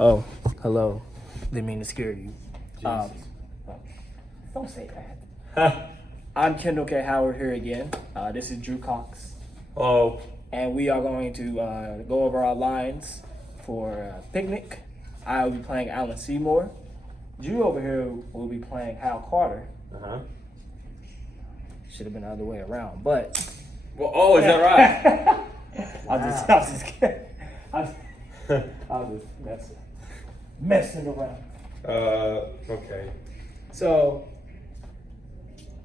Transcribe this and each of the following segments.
Oh, hello. Didn't mean to scare you. Don't say that. I'm Kendall K. Howard here again. This is Drew Cox. Oh. And we are going to go over our lines for Picnic. I will be playing Alan Seymour. Drew over here will be playing Hal Carter. Should have been the other way around, but. Well, oh, is that right? I was just kidding. I was just messing around. Okay. So,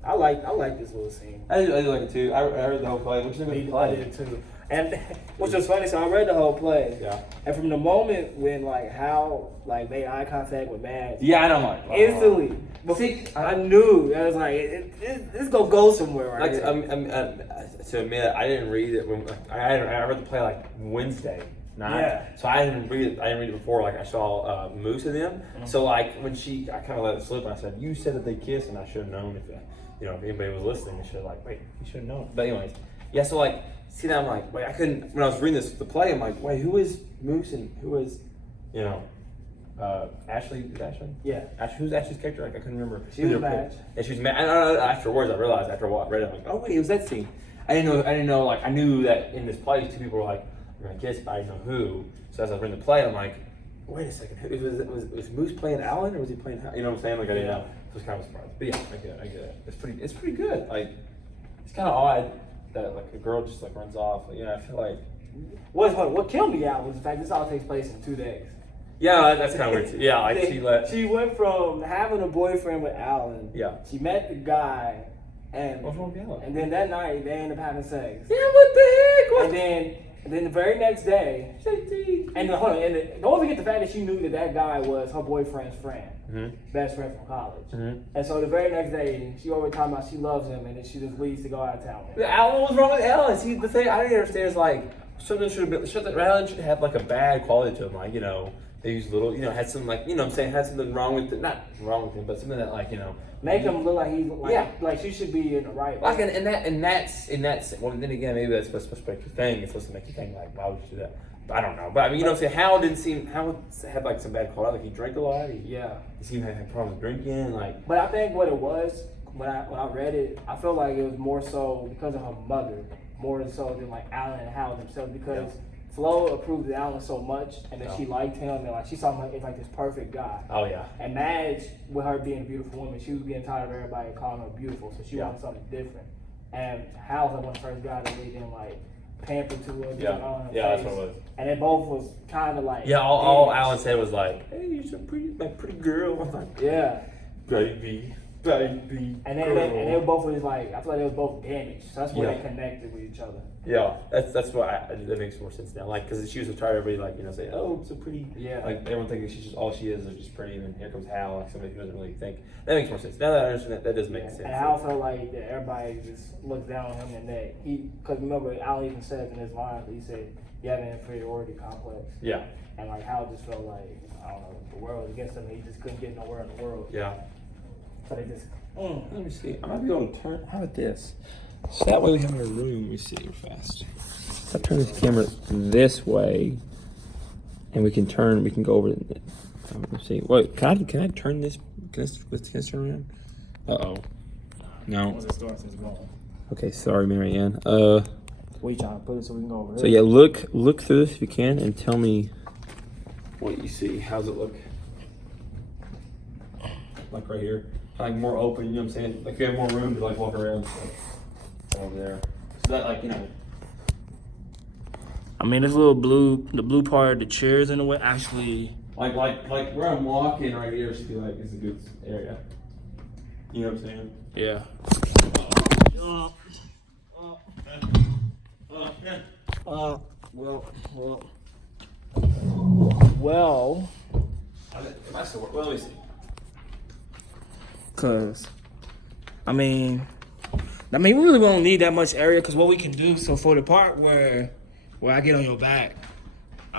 I like this little scene. I do like it too. I read the whole play. What you think of the play? I did too. And which was funny, so I read the whole play. Yeah. And from the moment when Hal made eye contact with Madge. Yeah, I don't like. Instantly. See, I knew. I was like, it's gonna go somewhere, right? To admit, I didn't read it when I read the play Wednesday night. Yeah. So I didn't read it. I didn't read it before. I saw Moose and them. Mm-hmm. So when I kind of let it slip, and I said, "You said that they kissed," and I should have known if if anybody was listening. I should have wait, you should have known. But anyways, yeah. So see now I'm wait, I couldn't. When I was reading the play, I'm like, wait, who is Moose and who is, Ashley? Is Ashley? Yeah. Who's Ashley's character? I couldn't remember. She was Madge. Yeah, she was Madge. Afterwards, I realized after I read it, I'm like, oh wait, it was that scene. I didn't know. I knew that in this play, two people were we're gonna kiss, but I didn't know who. So as I was reading the play, I'm like, wait a second, was Moose playing Alan or was he playing? You know what I'm saying? I didn't know. So I was kind of surprised. But yeah, I get it. It's pretty good. It's kind of odd that a girl just runs off. I feel like. What killed me out was the fact this all takes place in 2 days. Yeah, that's kind of weird too. Yeah, she went from having a boyfriend with Alan. Yeah. She met the guy. And what's wrong with Alan? And then that night they end up having sex. Yeah, what the heck? And then the very next day, don't forget the fact that she knew that guy was her boyfriend's friend, best friend from college. Mm-hmm. And so the very next day, she always talking about she loves him, and then she just leaves to go out of town. Alan, what's wrong with Alan? See, the thing I didn't understand is something Alan should have a bad quality to him, they use little, had some had something wrong with it. Not wrong with him, but something that make him look like he's like she should be in the right. And that's well, then again, maybe that's supposed to make you think. It's supposed to make you think why would you do that? But I don't know. But Hal had some bad quality. He drank a lot. He seemed to have problems drinking. But I think what it was when I read it, I feel like it was more so because of her mother, more so than Alan and Hal themselves, because. Yeah. Flo approved of Alan so much, and that she liked him, and she saw him as this perfect guy. Oh yeah. And Madge, with her being a beautiful woman, she was getting tired of everybody calling her beautiful, so she wanted something different. And Hal's one of the first guys that really didn't pamper to her, that's what it was. And they both was kind of all Alan said was hey, you're a pretty girl. I was yeah, baby. And they were both I feel like they was both damaged. So that's where they connected with each other. Yeah, that's why that makes more sense now. Because she was so tired, everybody say, oh, so pretty. Yeah. Everyone thinking she's just all she is just pretty, and then here comes Hal, somebody who doesn't really think. That makes more sense. Now that I understand that does make sense. And Hal felt that everybody just looks down on him, and that because remember, Al even said in his line, he said, you have an inferiority complex. Yeah. And Hal just felt I don't know, the world was against him, and he just couldn't get nowhere in the world. Yeah. So they just. Let me see. I might be able to turn. How about this? So that way we have in a room. Let me see real fast. If I turn this camera this way, and we can go over. Let's see. Wait, can I turn this? Can this turn around? Uh-oh. No. Once it starts, it's gone. Okay, sorry, Marianne. Where you trying to put it so we can go over here? So yeah, look through this if you can, and tell me what you see. How's it look? Right here. More open, you know what I'm saying? You have more room to walk around over there. So that this little the blue part of the chairs in the way actually like where I'm walking right here should be it's a good area. You know what I'm saying? Yeah. Well. Let me see. Cause, we really won't need that much area. Cause what we can do, so for the part where I get on your back,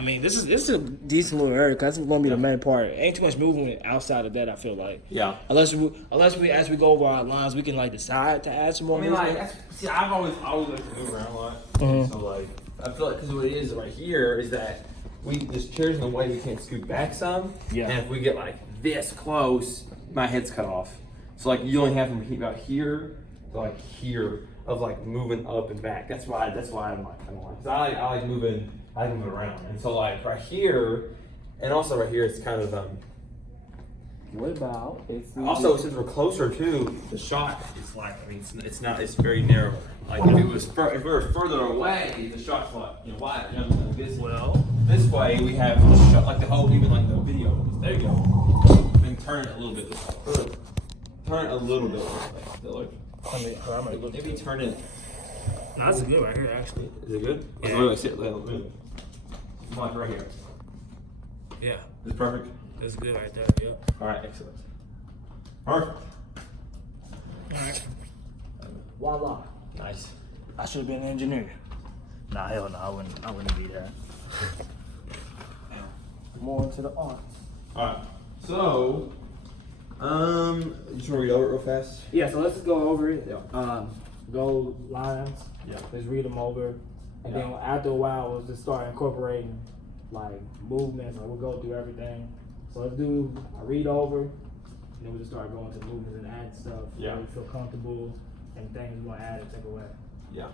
this is a decent little area. Cause it's gonna be the main part. Ain't too much movement outside of that. I feel like. Yeah. Unless we as we go over our lines, we can decide to add some more. I've always liked to move around a lot. Mm-hmm. So I feel because what it is right here is that this chair's in the way, we can't scoot back some. Yeah. And if we get like this close, my head's cut off. So like you only have from about here to like here of like moving up and back. That's why I'm like kind of like, cause I like moving around. And so like right here, and also right here, it's kind of What about if we also since we're closer to the shot, it's like it's very narrow. Like if we were further away, the shot's like wider. You know, this way we have the shot, like the whole even like the video. There you go. Then turn it a little bit this way. Turn it a little bit this way. Maybe turn it. No, that's good right here, actually. Is it good? Yeah. Wait, sit. Like right here. Yeah, Is it perfect? that's good right there. Yeah. All right, excellent. Perfect. All right. Voila. Nice. I should have been an engineer. Nah, hell no, I wouldn't be that. More into the arts. All right. So, you just want to read over it real fast? Yeah, so let's just go over it. Go lines. Yeah. Let's read them over. And then after a while, we'll just start incorporating like movements, and we'll go through everything. So let's do a read over, and then we'll just start going to movements and add stuff. Yeah. So we feel comfortable and things we want to add and take away. Yeah.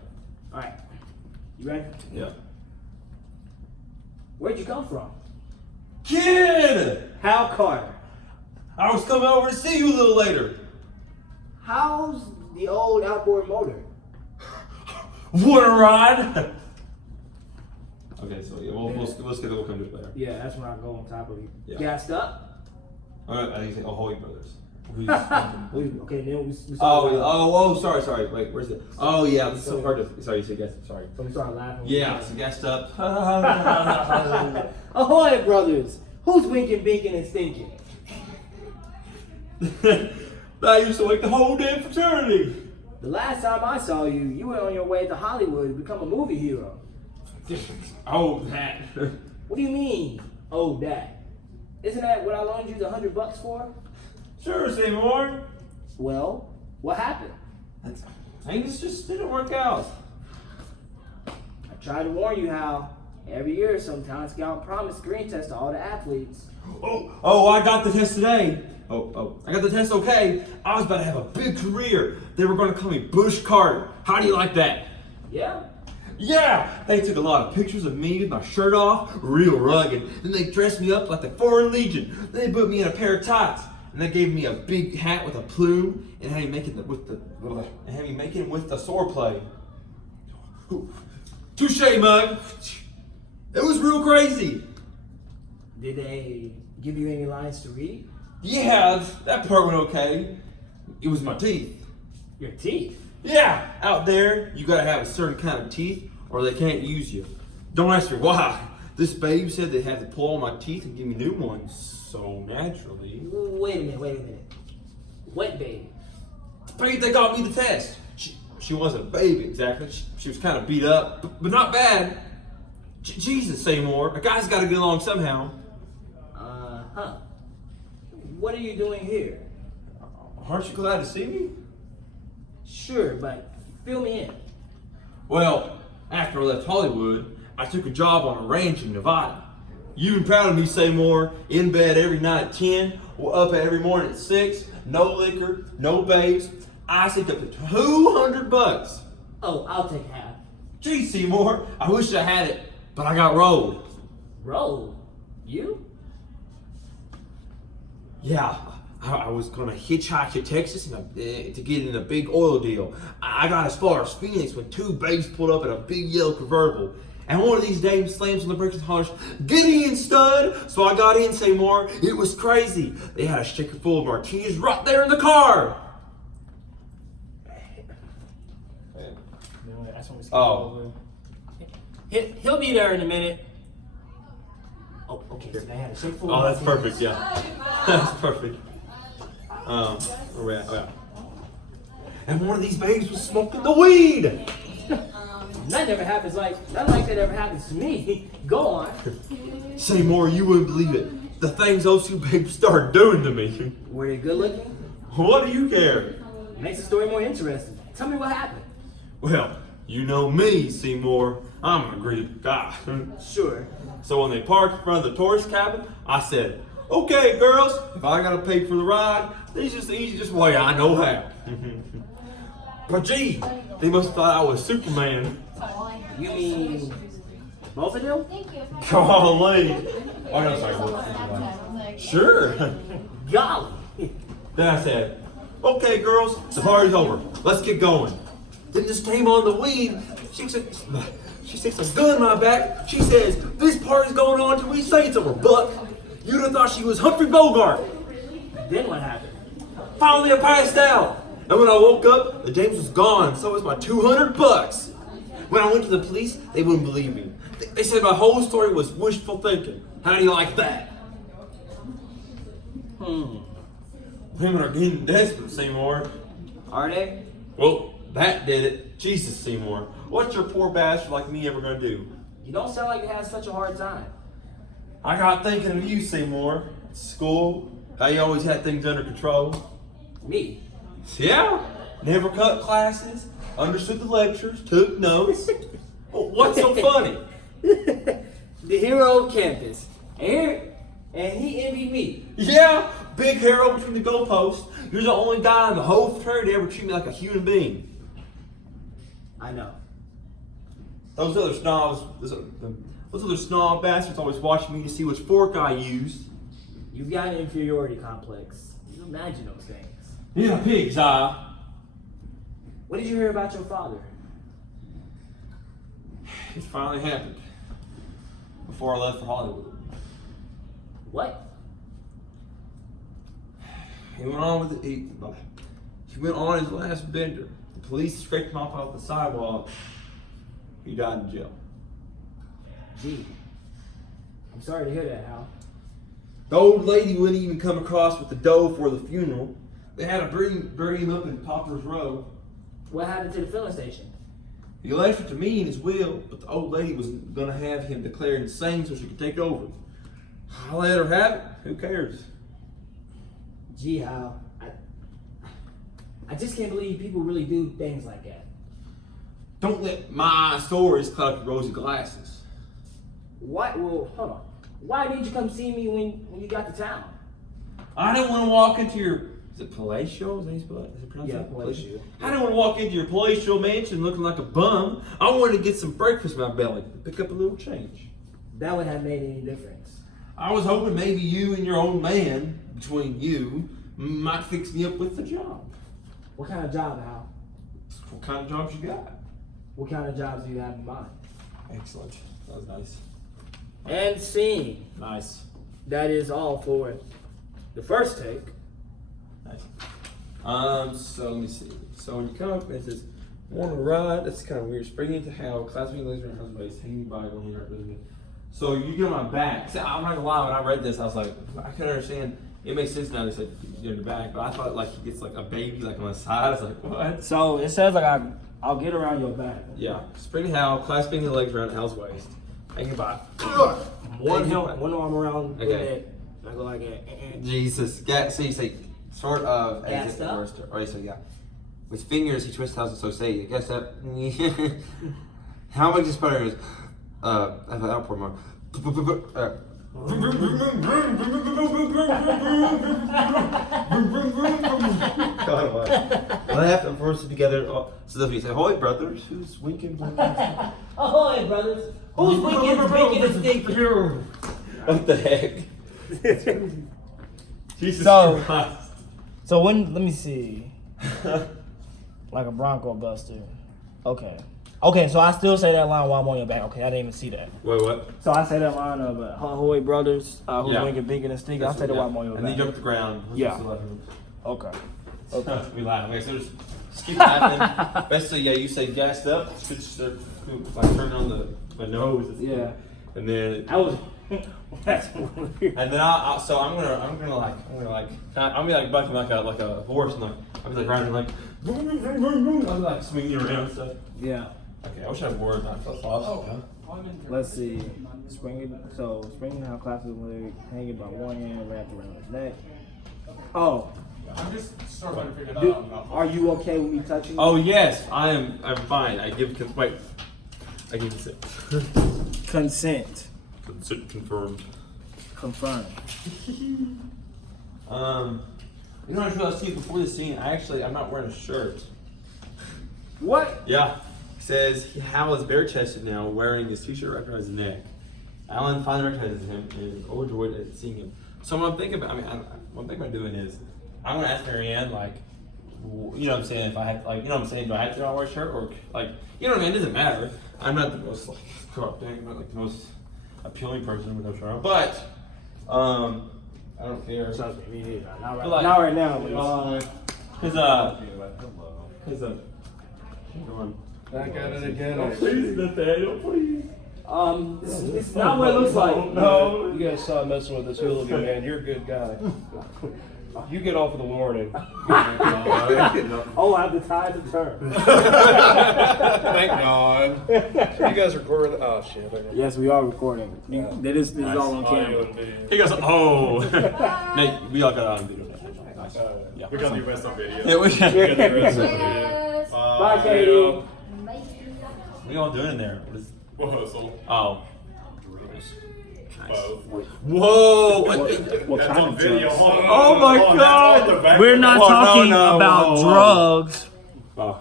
All right. You ready? Yeah. Where'd you come from? Kid! Hal Carter. I was coming over to see you a little later. How's the old outboard motor? What a ride! Okay, so yeah, we'll come to it later. Yeah, that's when I go on top of you. Yeah. Gassed up? I think you say Ahoy Brothers. Okay, then we Sorry. Wait, where's it? Oh yeah, it's so hard to. Sorry, you said guess. Sorry. So we started laughing. Yeah, so gassed up. Ahoy, brothers! Who's winking, binking, and stinking? I used to like the whole damn fraternity. The last time I saw you, you were on your way to Hollywood to become a movie hero. Oh, that. What do you mean, oh, that? Isn't that what I loaned you the $100 for? Sure, Seymour. Well, what happened? Things just didn't work out. I tried to warn you how every year sometimes Scout promised screen tests to all the athletes. Oh, I got the test today. I got the test okay. I was about to have a big career. They were going to call me Bush Carter. How do you like that? Yeah? Yeah, they took a lot of pictures of me with my shirt off, real rugged. Then they dressed me up like the Foreign Legion. Then they put me in a pair of tights. And they gave me a big hat with a plume and had me making with the swordplay. Touche, mug. It was real crazy. Did they give you any lines to read? Yeah, that part went okay. It was my teeth. Your teeth? Yeah, out there, you gotta have a certain kind of teeth or they can't use you. Don't ask me why. This babe said they had to pull all my teeth and give me new ones. So naturally. Wait a minute. What baby? The babe that got me the test. She wasn't a baby exactly. She was kind of beat up, but not bad. Jesus, Seymour, a guy's gotta get along somehow. What are you doing here? Aren't you glad to see me? Sure, but fill me in. Well, after I left Hollywood, I took a job on a ranch in Nevada. You been proud of me, Seymour. In bed every night at 10, or up every morning at 6. No liquor, no babes. I saved up to $200. Oh, I'll take half. Gee, Seymour, I wish I had it, but I got rolled. Rolled? You? Yeah, I was gonna hitchhike to Texas to get in a big oil deal. I got as far as Phoenix when two babes pulled up in a big yellow convertible. And one of these dames slams on the brakes and hollers, "Get in, stud!" So I got in, Seymour. It was crazy. They had a shaker full of martinis right there in the car. That's when we skip Oh. over. He'll be there in a minute. Oh, okay, so they had a shake full of Oh, that's martinis. perfect, yeah. That's perfect. Where we at? Oh, yeah. And one of these babes was smoking the weed. Nothing like that ever happens to me. Go on. Seymour, you wouldn't believe it. The things those two babes started doing to me. Were they good looking? What do you care? Makes the story more interesting. Tell me what happened. Well, you know me, Seymour. I'm a great guy. Sure. So when they parked in front of the tourist cabin, I said, okay, girls, if I gotta pay for the ride, this is the easiest way I know how. But gee, they must have thought I was Superman. You mean both of them? Golly. Oh, no, sorry. Sure. Golly. Then I said, okay, girls, the party's over. Let's get going. Then this came on the weed. She sticks a gun in my back. She says, this party's going on till we say it's over, Buck. You'd have thought she was Humphrey Bogart. Then what happened? Finally, I passed out. And when I woke up, the James was gone. So was my $200. When I went to the police, they wouldn't believe me. They said my whole story was wishful thinking. How do you like that? Women are getting desperate, Seymour. Are they? Well, that did it. Jesus, Seymour. What's your poor bastard like me ever gonna do? You don't sound like you had such a hard time. I got thinking of you, Seymour. School, how you always had things under control. Me? Yeah, never cut classes, understood the lectures, took notes. Well, what's so funny? The hero of campus. And he envied me. Yeah, big hero between the goalposts. You're the only guy in the whole fraternity to ever treat me like a human being. I know. Those other snobs, those other snob bastards always watching me to see which fork I use. You've got an inferiority complex. You imagine those things. Yeah, pig's eye. What did you hear about your father? It finally happened. Before I left for Hollywood. What? He went on with it. He went on his last bender. The police scraped him off the sidewalk. He died in jail. Gee. I'm sorry to hear that, Hal. The old lady wouldn't even come across with the dough for the funeral. They had to bury him up in Poplar's Row. What happened to the filling station? He left it to me in his will, but the old lady was going to have him declared insane so she could take over. I let her have it. Who cares? Gee, Hal. I just can't believe people really do things like that. Don't let my stories cloud your rosy glasses. Why? Well, hold on. Why didn't you come see me when you got to town? I didn't want to walk into your... Is it palatial? Is it pronounced Yeah, that? palatial. I didn't want to walk into your palatial mansion looking like a bum. I wanted to get some breakfast in my belly. Pick up a little change. That would have made any difference. I was hoping maybe you and your old man, between you, might fix me up with the job. What kind of job, Hal? What kind of jobs you got? What kind of jobs do you have in mind? Excellent. That was nice. And scene. Nice. That is all for the first take. Nice. So let me see. So when you come up, it says, want to ride? That's kind of weird. Spring into hell, classmates legs around house base, hanging by when you're really good. So you get on my back. See, I'm not gonna lie, when I read this, I was like, I couldn't understand. It makes sense now they said you're in the back, but I thought like he gets like a baby like on the side. I was like, what? So it says like I'll get around your back. Yeah. Spring to hell, clasping the legs around Hal's waist, hanging by. One arm around the Okay. neck. I go like that. Jesus. So you say sort of as Gassed if up? first. Right, so yeah. With fingers he twists house and so say, I guess that how much is better is I'll pour more. Laugh and force it together. So they'll be say, "Ahoy, brothers! Who's winking? Ahoy, brothers! Who's winking and stinking? What the heck? Jesus So- Christ! So when? Let me see. Like a Bronco Buster. Okay. Okay, so I still say that line while I'm on your back. Okay, I didn't even see that. Wait, what? So I say that line of Ahoy, brothers! Who's Yeah. winking, binking, and stinking? I say that while I'm on your And then back. you jump to the ground. Yeah. Okay. Okay. We laugh. Okay, so just keep laughing. Basically, yeah, you say gassed up. Just like turn on the nose. Yeah. And then I was. That's weird. and then I'm gonna be like bucking like a horse and I'll be like riding like I'll be like swinging around and stuff. Yeah. Okay, I wish I had words, not flip flops. Let's see. Springing how classes leg hanging by one hand wrapped around his neck. Oh. I'm just sort of figuring Dude, are you okay with me touching you? Oh yes, I'm fine. I give wait. I give it 6. Consent. Consent confirmed. Confirmed. You know what I realized too before the scene? I'm not wearing a shirt. What? Yeah. It says Hal is bare chested now, wearing his t-shirt wrapped around his neck. Alan finally recognizes him and is overjoyed at seeing him. So what I'm thinking about, what I'm thinking about doing is, I'm gonna ask Marianne, like, you know what I'm saying, if I have, like, you know what I'm saying, do I have to wear a shirt, or, like, you know what I mean, it doesn't matter. I'm not the most, like, I'm not, like, the most appealing person with no shirt on, but, I don't care. Trust me, me neither. Not right, Like, not right now. But Back at it again. Please, Nathaniel, please. this is not what it looks like. No, you guys stop messing with this hooligan, man. You're a good guy. You get off with a warning. Oh, I have the tide to turn. Thank God. You guys recording? Oh shit. Okay. Yes, we are recording. This is all on camera. He goes, oh. No, we all got on video. Nice. Yeah. We got the rest on video. Yeah, we got the rest on video. Bye, Katie. What are y'all doing in there? What is? Rehearsal. Oh. Both. Whoa! What That's kind on of video. drugs? Hold on, Oh my hold on, God. that's on the back. We're not Oh, no, talking no, about whoa, whoa. drugs Oh.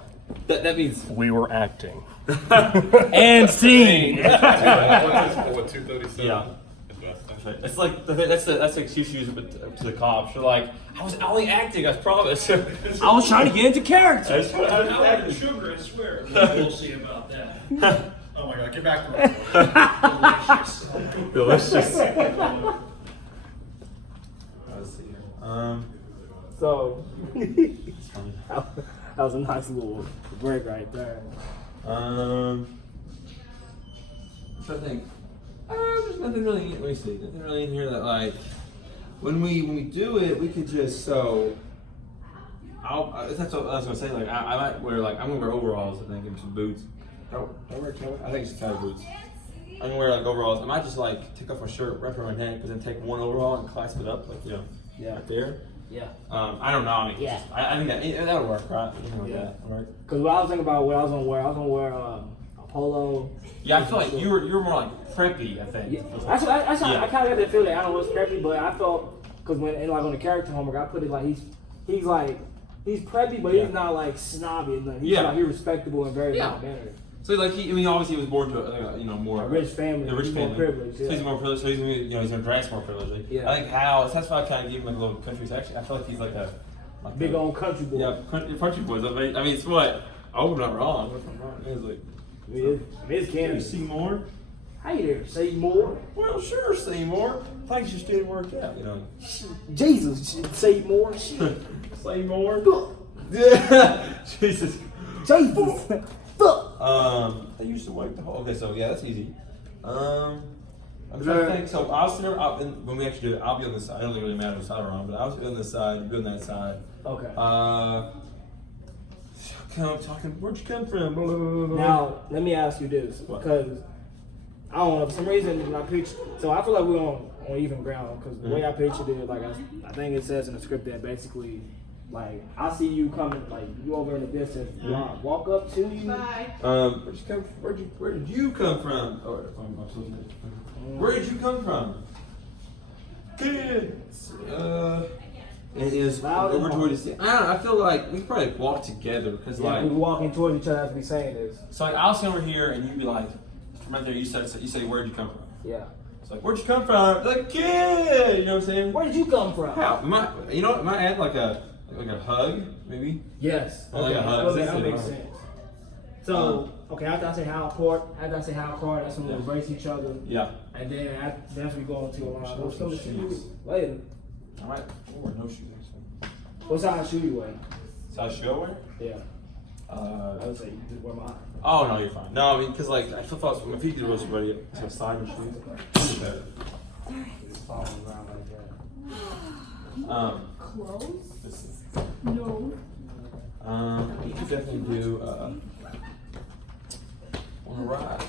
That means. We were acting. and scene. What 237? Yeah. It's like that's the excuse you use to the cops. You're like, I was only acting. I promise. I was trying to get into character. I was acting. Sugar, I swear. We'll see about that. Oh my God, get back to me. Delicious. Let's see here. So, It's funny. that was a nice little break right there. I'm trying to think. There's nothing really. Let me see. Nothing really in here that like when we do it, we could just so. That's what I was gonna say. Like I might wear I'm gonna wear overalls. I think and some boots. Oh, do I wear cowboy? I think it's cowboy boots. I'm gonna wear overalls. I might just take off my shirt, wrap it around my neck, but then take one overall and clasp it up right there. Yeah. I don't know. I mean, Yeah. I think that'll work, right? Something like Yeah. that. All right. Because what I was thinking about what I was gonna wear a polo. Yeah, I feel like you were more like preppy. I think. Yeah. That's Yeah. I kind of got that feeling. I don't know what's preppy, but I felt because when on the character homework, I put it like he's preppy, but he's not like snobby. Like, he's respectable and very mild mannered. So obviously he was born to more A rich family. A rich he's family. more privileged. So he's more privileged. So he's gonna dress more privileged. Yeah. I think Hal. That's why I kind of give him a little country section. I feel like he's like a Big old country boy. Yeah, country boys. I mean, it's what. Oh, I'm not wrong. What if I'm wrong? It's like. Miss Candy. Seymour. Hey there, Seymour. Well, sure, Seymour. Thanks, you didn't work out. Jesus, Seymour. Seymour. Yeah. Jesus. Jesus. Fuck. I used to wipe the whole. Okay, so yeah, that's easy. I'm trying to think. So when we actually do it, I'll be on this side. I don't think it really matters side or wrong, but I'll be on this side. You be on that side. Okay. Talking. Where'd you come from? Blah, blah, blah, blah. Now, let me ask you this, because I don't know, for some reason when I picture, so I feel like we're on even ground, because the way I pictured it, like I think it says in the script that basically, like, I see you coming, like, you over in the distance, I walk up to you. Where did you come from? Where did you come from? Kids. It is overjoyed to see. I don't know. I feel like we could probably walk together because Yeah, we walking towards each other as we saying this. So I'll stand over here and you'd be like, from right there. You say, where'd you come from? Yeah. It's like, where'd you come from? Like, kid. You know what I'm saying? Where did you come from? How? You know what? Might add like a hug, maybe. Yes. I like Okay. a hug. Okay, that makes sense. So, okay, after I say Hal Carter, that's when we embrace each other. Yeah. And then that's we go into a line. What's Some the shoes? shoes. Later. All right. Or no shoes. Actually. What size shoe you wear? Size shoe I wear? Yeah. I would say you just wear mine. Oh no, you're fine. No, I mean, cause like I feel like my feet was ready to a side and shoes. Better. Falling around like that. Clothes? No. You could definitely do wanna ride.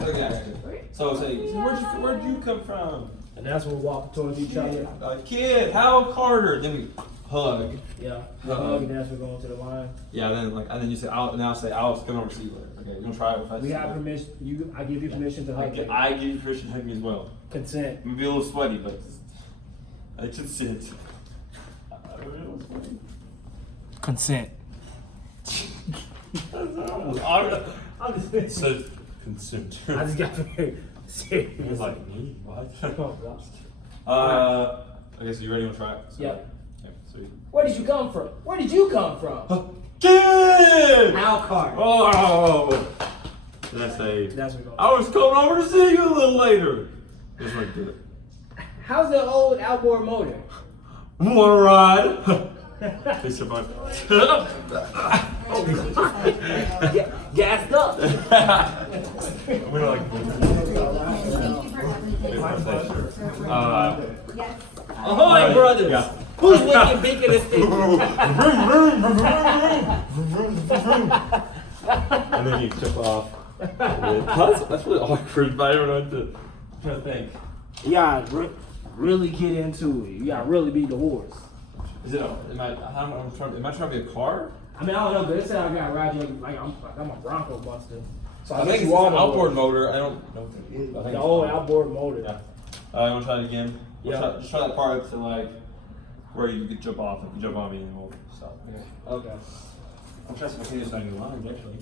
Look at it. So say, where'd you come from? And that's when we walk towards each other. Kid, Hal Carter. Then we hug. Yeah. Hug, and that's when we go into the line. Yeah. Then you say, I'll say, Alex, come over to see you. Okay, you wanna try it if I We have permission. I give you permission to hug me. I give you permission to hug me as well. Consent. I'm gonna be a little sweaty, but I consent. Consent. It says consent. I just got very serious. He was like, me? What? Oh, Okay, so you ready to try it? So, Yep. Okay, sweet. Where did you come from? Where did you come from? Kid! Hal Carter. Oh! Did I say? That's what we I go. was coming over to see you a little later. Just like do it. How's the old outboard motor? Wanna ride? Please survive. Gassed up. We don't like. Ahoy, brothers. Yeah. Who's wicked, big, and sticky? And then you tip off. That's really awkward, but I don't know what to, I'm trying to think. You gotta really get into it. You gotta really be the horse. Is it? Am I trying to be a car? I mean, I don't know, but it said I gotta ride you like I'm a Bronco buster. So I think it's you are an the outboard horse. motor. I don't know. I think The it's old fine. outboard motor. Yeah. You want to try it again? Yeah. Just try that part to like where you could jump off. If you jump on me, then we'll stop. Okay. I'm trying to see if I can do this on your lines actually.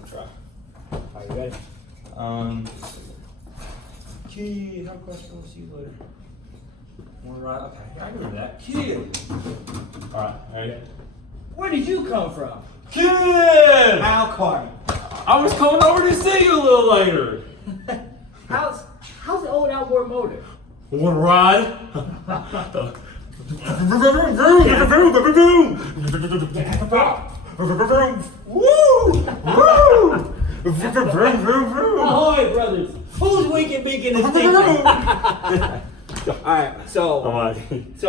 I'll try. Are you ready? Kid, no question. We'll see you later. One right. Okay, I can do that. Kid. All right. Ready? Where did you come from? Kid. Hal Carter. I was coming over to see you a little later. How's the old outboard motor? Want to ride? Ahoy, brothers. Who's winking, beaking, and stinking? Alright, so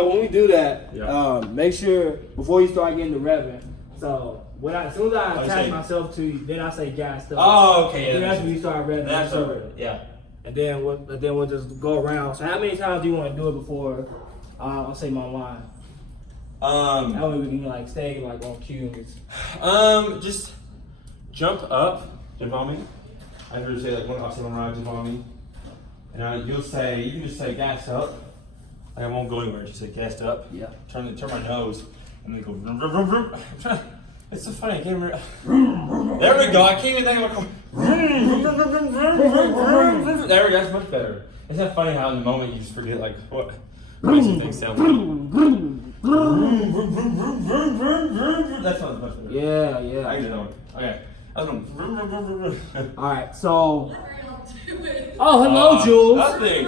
when we do that, Yeah. make sure before you start getting the revving. So as soon as I you attach say- myself to you, then I say gas stuff. Oh, okay. Then Yeah, that's when you start revving. that's sure. over. Yeah. And then we'll just go around. So how many times do you want to do it before I'll say my line? That way we can like stay like on cue. Just jump up, jump on me. I heard you say like I'll say one ride, jump on me. And you can just say gas up. Like I won't go anywhere, just say gassed up. Yeah. Turn my nose, and then go vroom, vroom, vroom, vroom. I'm trying, it's so funny, I can't remember. There we go, I can't even think of what there we go, that's much better. Isn't that funny how in the moment you just forget like what some things sound like? That sounds much better. Yeah. I can do that one. Okay. I was going. All right. So. Oh, hello, Jules. Nothing.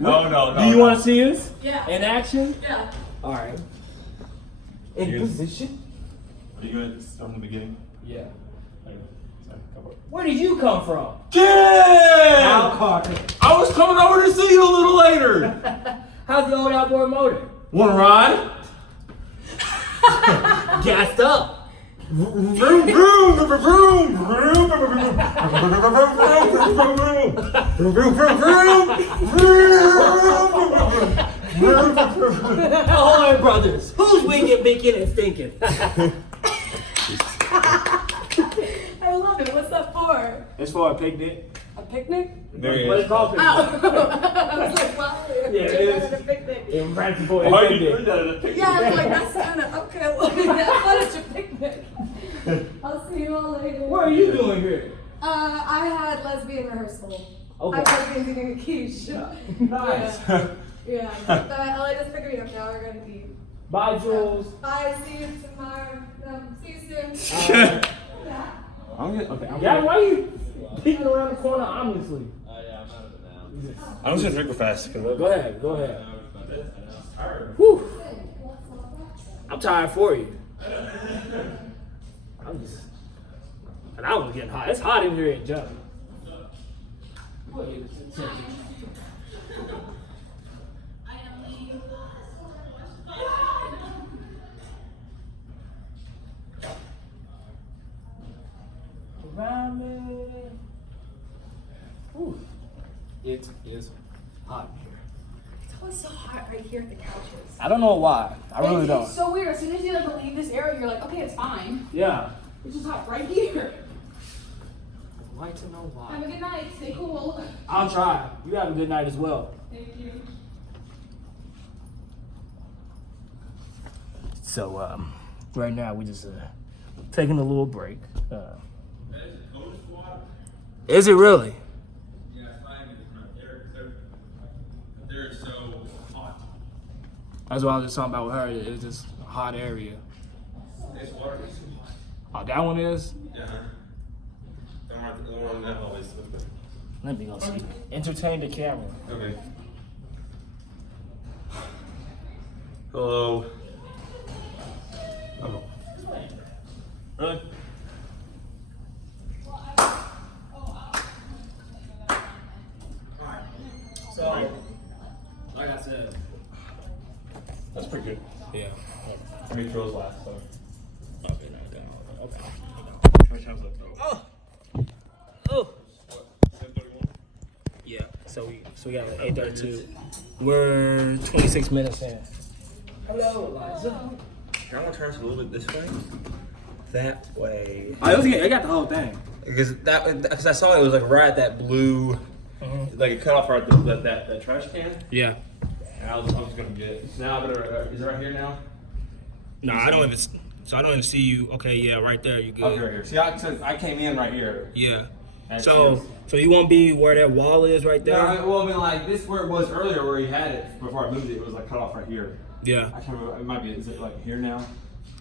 No. Do you want to see us Yeah. in action? Yeah. All right. In You- position. Are you going to start from the beginning? Yeah. Okay. Sorry, go for it. Where did you come from? Kid! Hal Carter. I was coming over to see you a little later. How's the old outboard motor? Want to ride? Gassed up. Vroom, vroom, vroom, vroom, vroom, vroom, Ahoy, brothers. Who's winking, binking, and stinking? I love it. What's that for? It's for a picnic. A picnic? There he What is. it's called Oh. picnic. I was like, wow. Yeah, it is. A picnic. In practice for a Why are you picnic. doing that at a picnic? Yeah, it's like, that's kind of, okay, well, that's fun at your picnic. I'll see you all later. What are you doing here? I had lesbian rehearsal. Okay. I was lesbian a quiche. Nice. Yeah. But LA just picked me up now. We're going to eat. Bye, Jules. Bye. See you tomorrow. See you soon. Yeah. I'm good. Okay. Yeah, why are you peeking around the corner ominously? I'm just gonna drink real fast. Go ahead. Whew. I'm tired for you. And I was getting hot. It's hot in here in John. Around me. Whew. It is hot in here. It's always so hot right here at the couches. I don't know why. I really It's don't. so weird. As soon as you like leave this area, you're like, okay, it's fine. Yeah. It's just hot right here. I'd like to know why. Have a good night. Stay cool. I'll try. You have a good night as well. Thank you. So right now we just taking a little break. Is it really? Yeah, it's not even right there. They're so hot. That's what I was just talking about with her. It's just a hot area. It's water is too hot. Oh, that one is? Yeah. Don't run that always. Let me go see. Entertain the camera. Okay. Hello. Oh. Really? So, like I said, That's pretty good. Yeah. How many throws last? So. Okay, no, okay. How many times left? Oh. Oh. Yeah. So we got like 8:32. We're 26 minutes in. hello, Eliza. Here, I'm gonna turn this a little bit this way. That way. Oh, it was good. I got the whole thing. Because I saw it was like right at that blue, like it cut off right at that trash can. Yeah. And I was gonna get it. Now I better. Is it right here now? No, I don't even. So I don't even see you. Okay, yeah, right there. You good? Okay, right here. See, I came in right here. Yeah. And So you won't be where that wall is right there? well, I mean, like this where it was earlier, where he had it before I moved it. It was like cut off right here. Yeah. I can't remember. It might be. Is it like here now?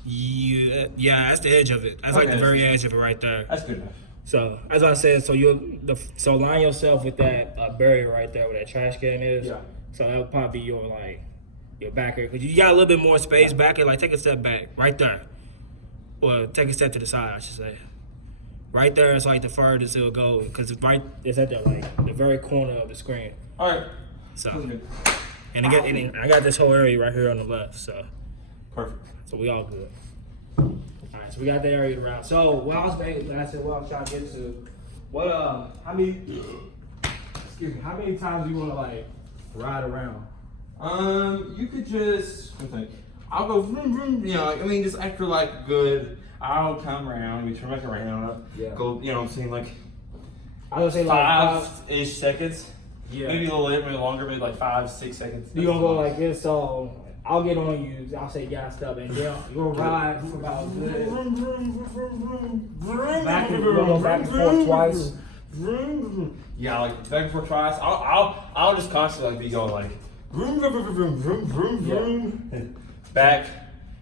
Yeah, that's the edge of it. That's like the Okay. very edge of it right there. That's good enough. So as I said, so line yourself with that barrier right there where that trash can is. Yeah. So that would probably be your back here, because you got a little bit more space back here. Like take a step back, right there. Well, take a step to the side, I should say. Right there is like the furthest it'll go, because it's at the very corner of the screen. All right. So That's good. and I got this whole area right here on the left. So Perfect. we all good. All right, so we got the area around. So what I was trying to get to, how many times do you want to like ride around? You could just. I think I'll go vroom vroom. You know, I mean, just after like good. I'll come around. We turn back around. Yeah. Go. You know, what I'm saying like I was gonna say like 5-ish seconds. Yeah. Maybe a little later, maybe longer, maybe like 5-6 seconds. You gonna go like this? So I'll get on you. I'll say gas up, and then you'll ride for about good. Back and forth twice. Yeah, like back and forth twice. I'll just constantly like be going like vroom vroom vroom vroom vroom vroom back,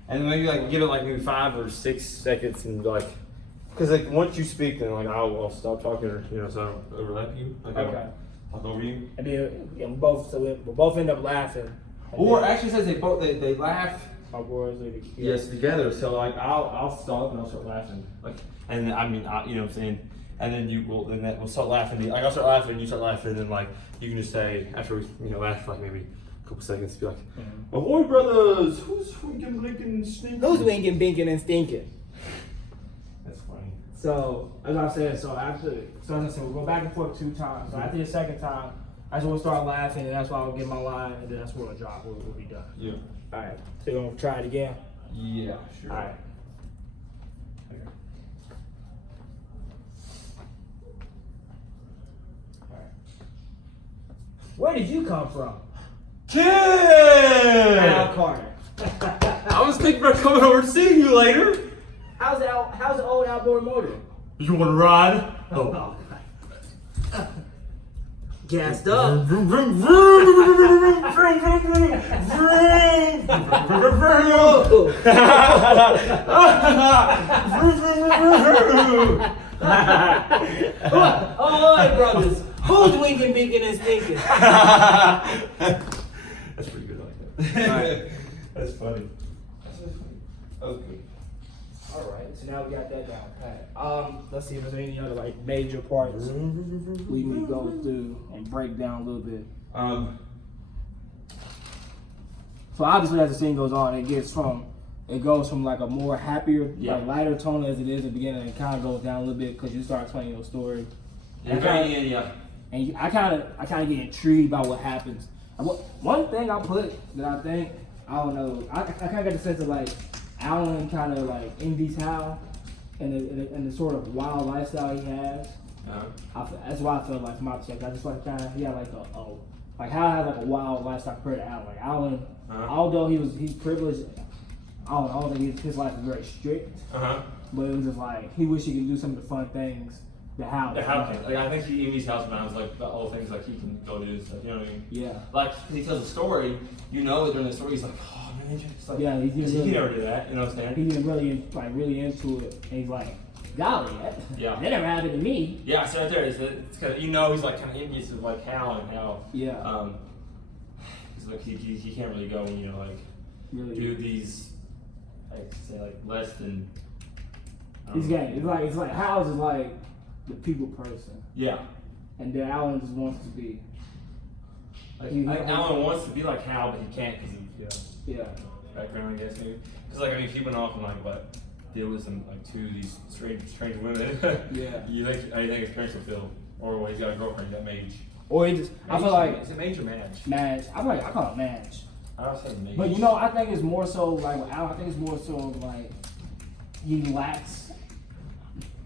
and then maybe like give it like maybe 5 or 6 seconds, and like because like once you speak, then like I'll stop talking, or you know, so I don't overlap you. Like, Okay. I'll talk over you. And then we both end up laughing. Or actually, it says they laugh. Our boys are Yes, together. So like I'll stop and I'll start laughing. Like, and I mean, you know what I'm saying. And then we'll start laughing. Like I'll start laughing, you start laughing, and then like you can just say after we laugh for like maybe a couple seconds, be like, "Ahoy, brothers! Who's winking, blinking, stinking?" Who's winking, binking, and stinking? That's funny. So as I said, so as I said, we'll go back and forth 2 times. So after the second time, that's when we'll start laughing, and that's why I'll get my line, and then that's when we'll drop. We'll be done. Yeah. All right. So you gonna try it again? Yeah. Sure. All right. Where did you come from? Kid! Hal Carter. I was thinking about coming over and seeing you later. How's the old outboard motor? You want to ride? Oh. Gassed up. Vroom, vroom, vroom, vroom, vroom, vroom, vroom, vroom, Oh, brothers. Who's winking, binking, and stinking? That's pretty good. I like that. Alright. That's funny. That was good. All right, so now we got that down pat. Let's see if there's any other like major parts we need to go through and break down a little bit. So obviously, as the scene goes on, it goes from like a more happier, like lighter tone as it is at the beginning, and it kind of goes down a little bit because you start explaining your story. And I kind of get intrigued by what happens. One thing I put that I think, I don't know, I kind of got the sense of like Alan kind of like envies Hal and the sort of wild lifestyle he has. That's why I felt like from my perspective. I just like kind of he had like like Hal had like a wild lifestyle compared to Alan. Like Alan, although he's privileged, I don't think his life is very strict. But it was just like he wished he could do some of the fun things that Hal. Like I think he these house bounds like the whole things like he can go do stuff. You know what I mean? Yeah. Like he tells a story, you know that during the story he's like, oh man, it's like, yeah, he never do that. You know what I'm saying? He's really into it, and he's like, golly, that never happened to me. Yeah, so right there, it's kind of, you know, he's like kind of envious of like Hal and how he's like he can't really go and you know like really do these like say like less than these games. It's like Hal's is like the people person. Yeah. And then Alan just wants to be. Like Alan wants to be like Hal, but he can't because of yeah background, I guess maybe. Because like I mean, he went off and like what deal with some like two of these strange women. Yeah. You think his parents will feel, or when he's got a girlfriend that Mage. Or he just I feel like is it Mage or Madge? Madge. I call it Madge. I don't say Mage. But you know, I think it's more so like with Alan. I think it's more so like he lacks.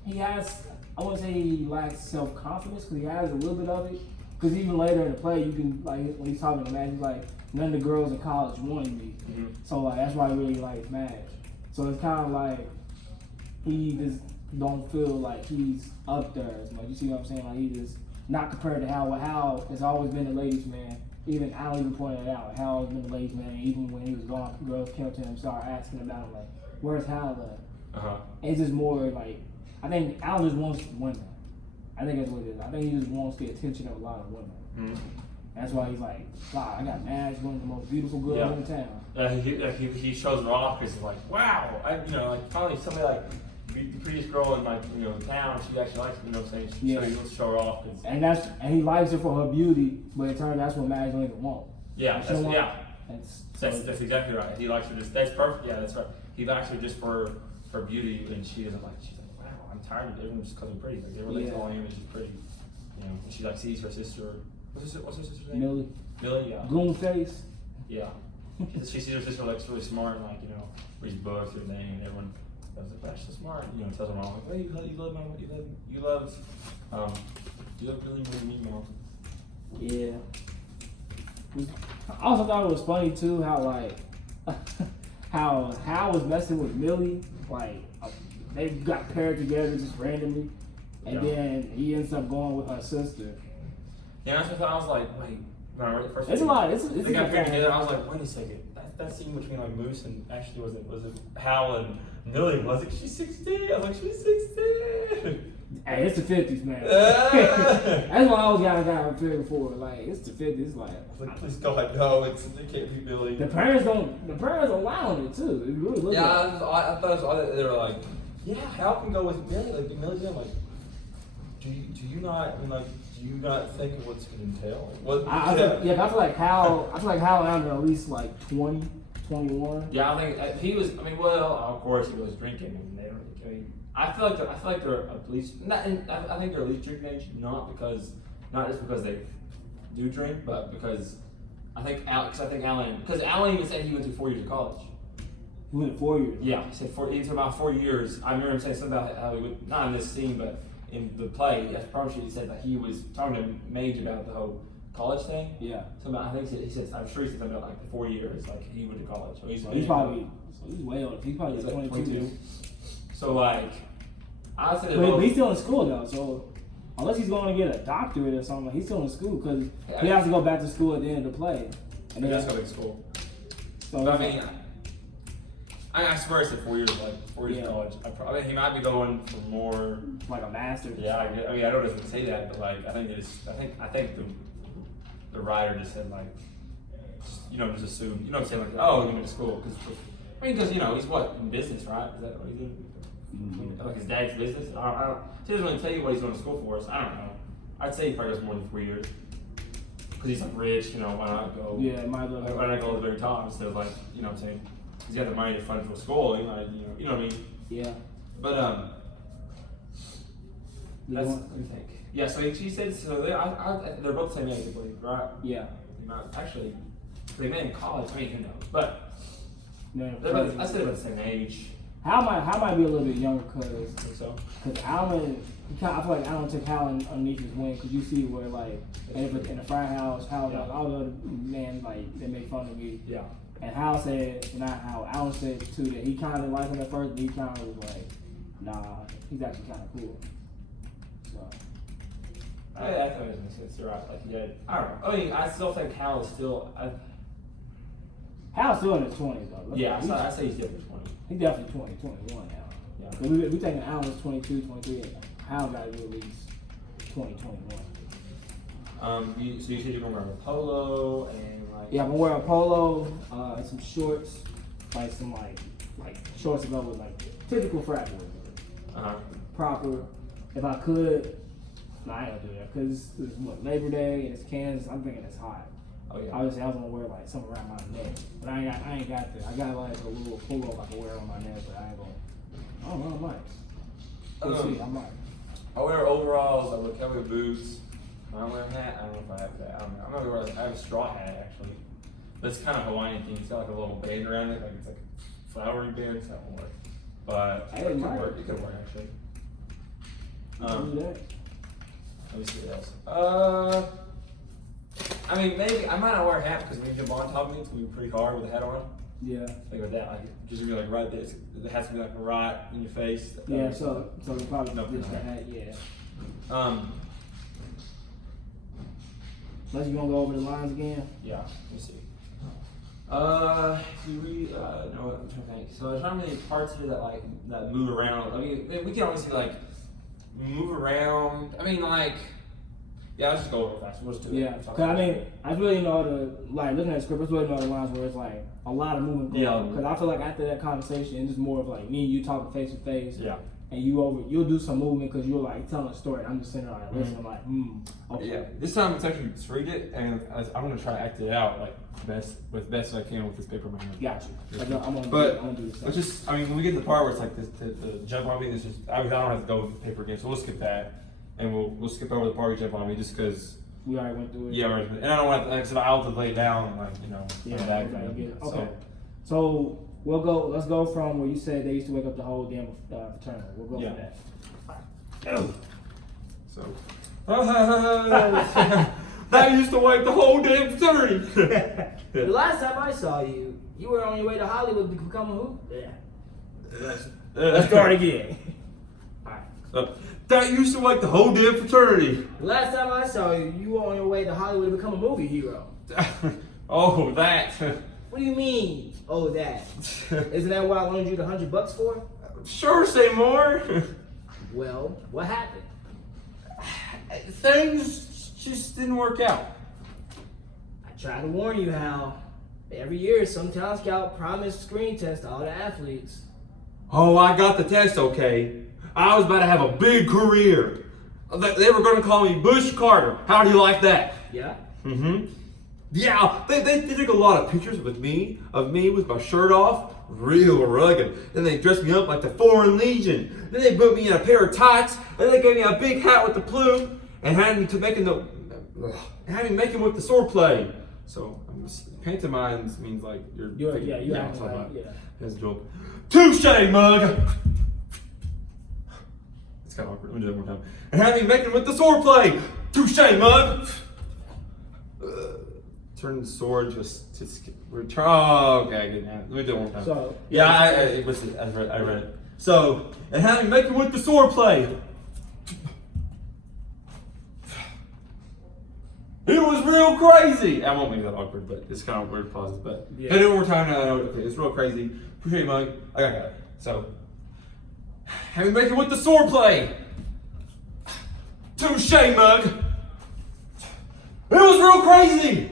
He has. I wouldn't say he lacks self-confidence because he has a little bit of it. Because even later in the play, you can like when he's talking to Madge, he's like, none of the girls in college wanted me. So like that's why I really like Madge. So it's kind of like he just don't feel like he's up there as much. You see what I'm saying? Like he just not compared to Hal. Hal has always been the ladies' man. Even Alan even pointed it out. Hal has been the ladies' man. Even when he was gone, girls came to him and started asking about him like, "Where's Hal at?" And it's just more like I think Alan just wants women. I think that's what it is. I think he just wants the attention of a lot of women. That's why he's like, wow, I got Madge, one of the most beautiful girls in town. He shows her off because he's like, wow, like finally somebody like the prettiest girl in my town. She actually likes me. You know what I'm saying? So he wants to show her off. And he likes her for her beauty, but it turns out that's what Madge don't even want. Yeah, that's exactly right. He likes her just. That's perfect. Yeah, that's right. He likes her just for beauty, and she doesn't like. She's like, wow, I'm tired of everyone just because I'm pretty. Like they relate to all him, and she's pretty. You know, and she like sees her sister. What's her sister's name? Millie, yeah. Goon face. Yeah. She sees her sister like really smart and like, you know, reads books and everything, and everyone goes like, that's so smart. You know, tells her mom like, hey, you love Billy more than me, mom. Yeah. I also thought it was funny too how like how Hal was messing with Millie, like they got paired together just randomly, and then he ends up going with her sister. Yeah, that's what I was like, wait, when I read the first it's a lot. It's they got paired together. I was like, wait a second, that scene between like Moose and actually was it Hal and Millie? Was it? She's 16. I was like, she's 16. Hey, it's the 50s, man. That's what I always got prepared for. Like, it's the 50s. Like, please God, no, it can't be Billy. The parents allowing it too. It really looks I thought it was odd that they were like, yeah, Hal can go with Billy. Like, Millie's like, do you not think of what's going to entail? I feel like Hal and Alan are at least like 20, 21. Yeah, I think he was. I mean, well, of course he was drinking. And they don't. I mean, I feel like they're at least. I think they're at least drinking age, not just because they do drink, but because I think Alan even said he went through 4 years of college. He went 4 years. Yeah, he said about 4 years. I remember him saying something about how he would, not in this scene, but in the play, as promo sheet, he said that he was talking to Mage about the whole college thing. Yeah. So I think he said, I'm sure he said something about like 4 years, like he went to college. So he's way older. He's probably like 22. So like, I said, but he's still in school though. So unless he's going to get a doctorate or something, he's still in school because he has to go back to school at the end of the play. And he has to go to school. So but I mean, I swear it's 4 years, like 4 years of college. I mean, he might be going for more, like a master's. Yeah, I mean, I don't just say that, but like, I think the writer just said like, just assume, you know what I'm saying, like, oh, he went to school because you know he's what in business, right? Is that what he did? Like his dad's business. He doesn't really tell you what he's going to school for, so I don't know. I'd say he probably goes more than 4 years because he's like rich, why not go? Yeah, why not go to the very top instead of like, you know what I'm saying? He's got the money to fund for school, you know what I mean? Yeah. But that's what do you think? Yeah. So she said so. They're both the same age, I believe, right? Yeah. Actually, they met in college. I mean, who knows? But no, I said about the same age. Hal might be a little bit younger because So Alan, I feel like Alan took Hal underneath his wing because you see where like in the frat house, Hal like all the other men like they make fun of me. yeah. And Hal said, not Hal, Alan said too that he kind of liked him at first, but he kind of was like, nah, he's actually kind of cool. So. I thought it makes sense. You're right. Like, yeah, I don't know. I mean, I still think Hal is still. Hal's still in his 20s though. Yeah, I say he's definitely 20. He's definitely 20, 21 now. Yeah. But we thinking Alan's 22, 23. Hal got to be at least 20, 21. So you said you're gonna wear a polo and like. Yeah, I'm gonna wear a polo, and some shorts, like some like shorts that go with like typical frat boys. Proper. If I could, no, I ain't gonna do that because it's what Labor Day and it's Kansas. I'm thinking it's hot. Oh yeah. Obviously, I was gonna wear like something around my neck, but I ain't got that. I got like a little pullover I can wear on my neck, but I ain't gonna. I don't know, I might. We'll see. I might. I wear overalls. I wear cowboy boots. I wear a hat. I don't know if I have that. I don't know. I'm gonna wear. I have a straw hat actually. But it's kind of Hawaiian theme. It's got like a little band around it, like it's like a flowery band. So that won't work. But Hey, it could might. work. It could work actually. Do that. Let me see what else. I mean, maybe I might not wear a hat because when you jump on top of me, it's gonna be pretty hard with a hat on. Yeah. Think about that. Like, it's just gonna be like right there. The hat's gonna be like right in your face. Yeah. So you probably No, ditch the no. hat. Yeah. Unless you gonna go over the lines again. Yeah. Let me see. Do we know what I'm trying to think. So there's not many parts of it that move around. I mean, we can obviously like move around. I mean, like. Yeah, let's just go real fast. We'll just do it. Yeah, cause I mean, I just really know looking at the script, I just really know the lines where it's like a lot of movement. Yeah. Because I feel like after that conversation, it's just more of like me and you talking face to face. Yeah. And you'll do some movement because you're like telling a story. I'm just sitting there like listening, like, okay. Yeah, this time it's actually just read it, and I'm gonna try to act it out like best I can with this paper in my hand. Got you. Like, I'm gonna But do this. let's just, I mean, when we get to the part where it's like this, the jump on me, it's just, I don't have to go with the paper again, so we'll skip that, and we'll skip over the part where you jump on me just because. We already went through it. Yeah, right. And I don't want to, like I said, I'll have to lay down, like, you know, Yeah. my bag. Okay. So let's go from where you said they used to wake up the whole damn fraternity. We'll go Yeah. for that. So, that used to wake the whole damn fraternity. The last time I saw you, you were on your way to Hollywood to become a who? Yeah. Let's start again. Alright. That used to wake the whole damn fraternity. The last time I saw you, you were on your way to Hollywood to become a movie hero. Oh, that. What do you mean? Oh, that. Isn't that what I loaned you the $100 for? Sure, Seymour. Well, what happened? Things just didn't work out. I tried to warn you, Hal. Every year, some talent scout promised screen test to all the athletes. Oh, I got the test okay. I was about to have a big career. They were going to call me Bush Carter. How do you like that? Yeah? Mm-hmm. Yeah, they took a lot of pictures with me, with my shirt off, real rugged. Then they dressed me up like the Foreign Legion. Then they put me in a pair of tights, and they gave me a big hat with the plume, and had me making with the swordplay. So pantomimes means like You act like, yeah. That's a joke. Touche, mug. It's kind of awkward. Let me do that one more time. And had me making with the swordplay. Touche, mug. Turn the sword just to return. Oh, okay, good. Let me do it one more time. So, yeah, I read it. So, and had me making with the swordplay. It was real crazy. I won't make that awkward, but it's kind of weird pauses. But Yeah. I do it one more time now. Okay, it's real crazy. Appreciate you, mug. I got it. So, had me making with the swordplay. Touche, mug. It was real crazy.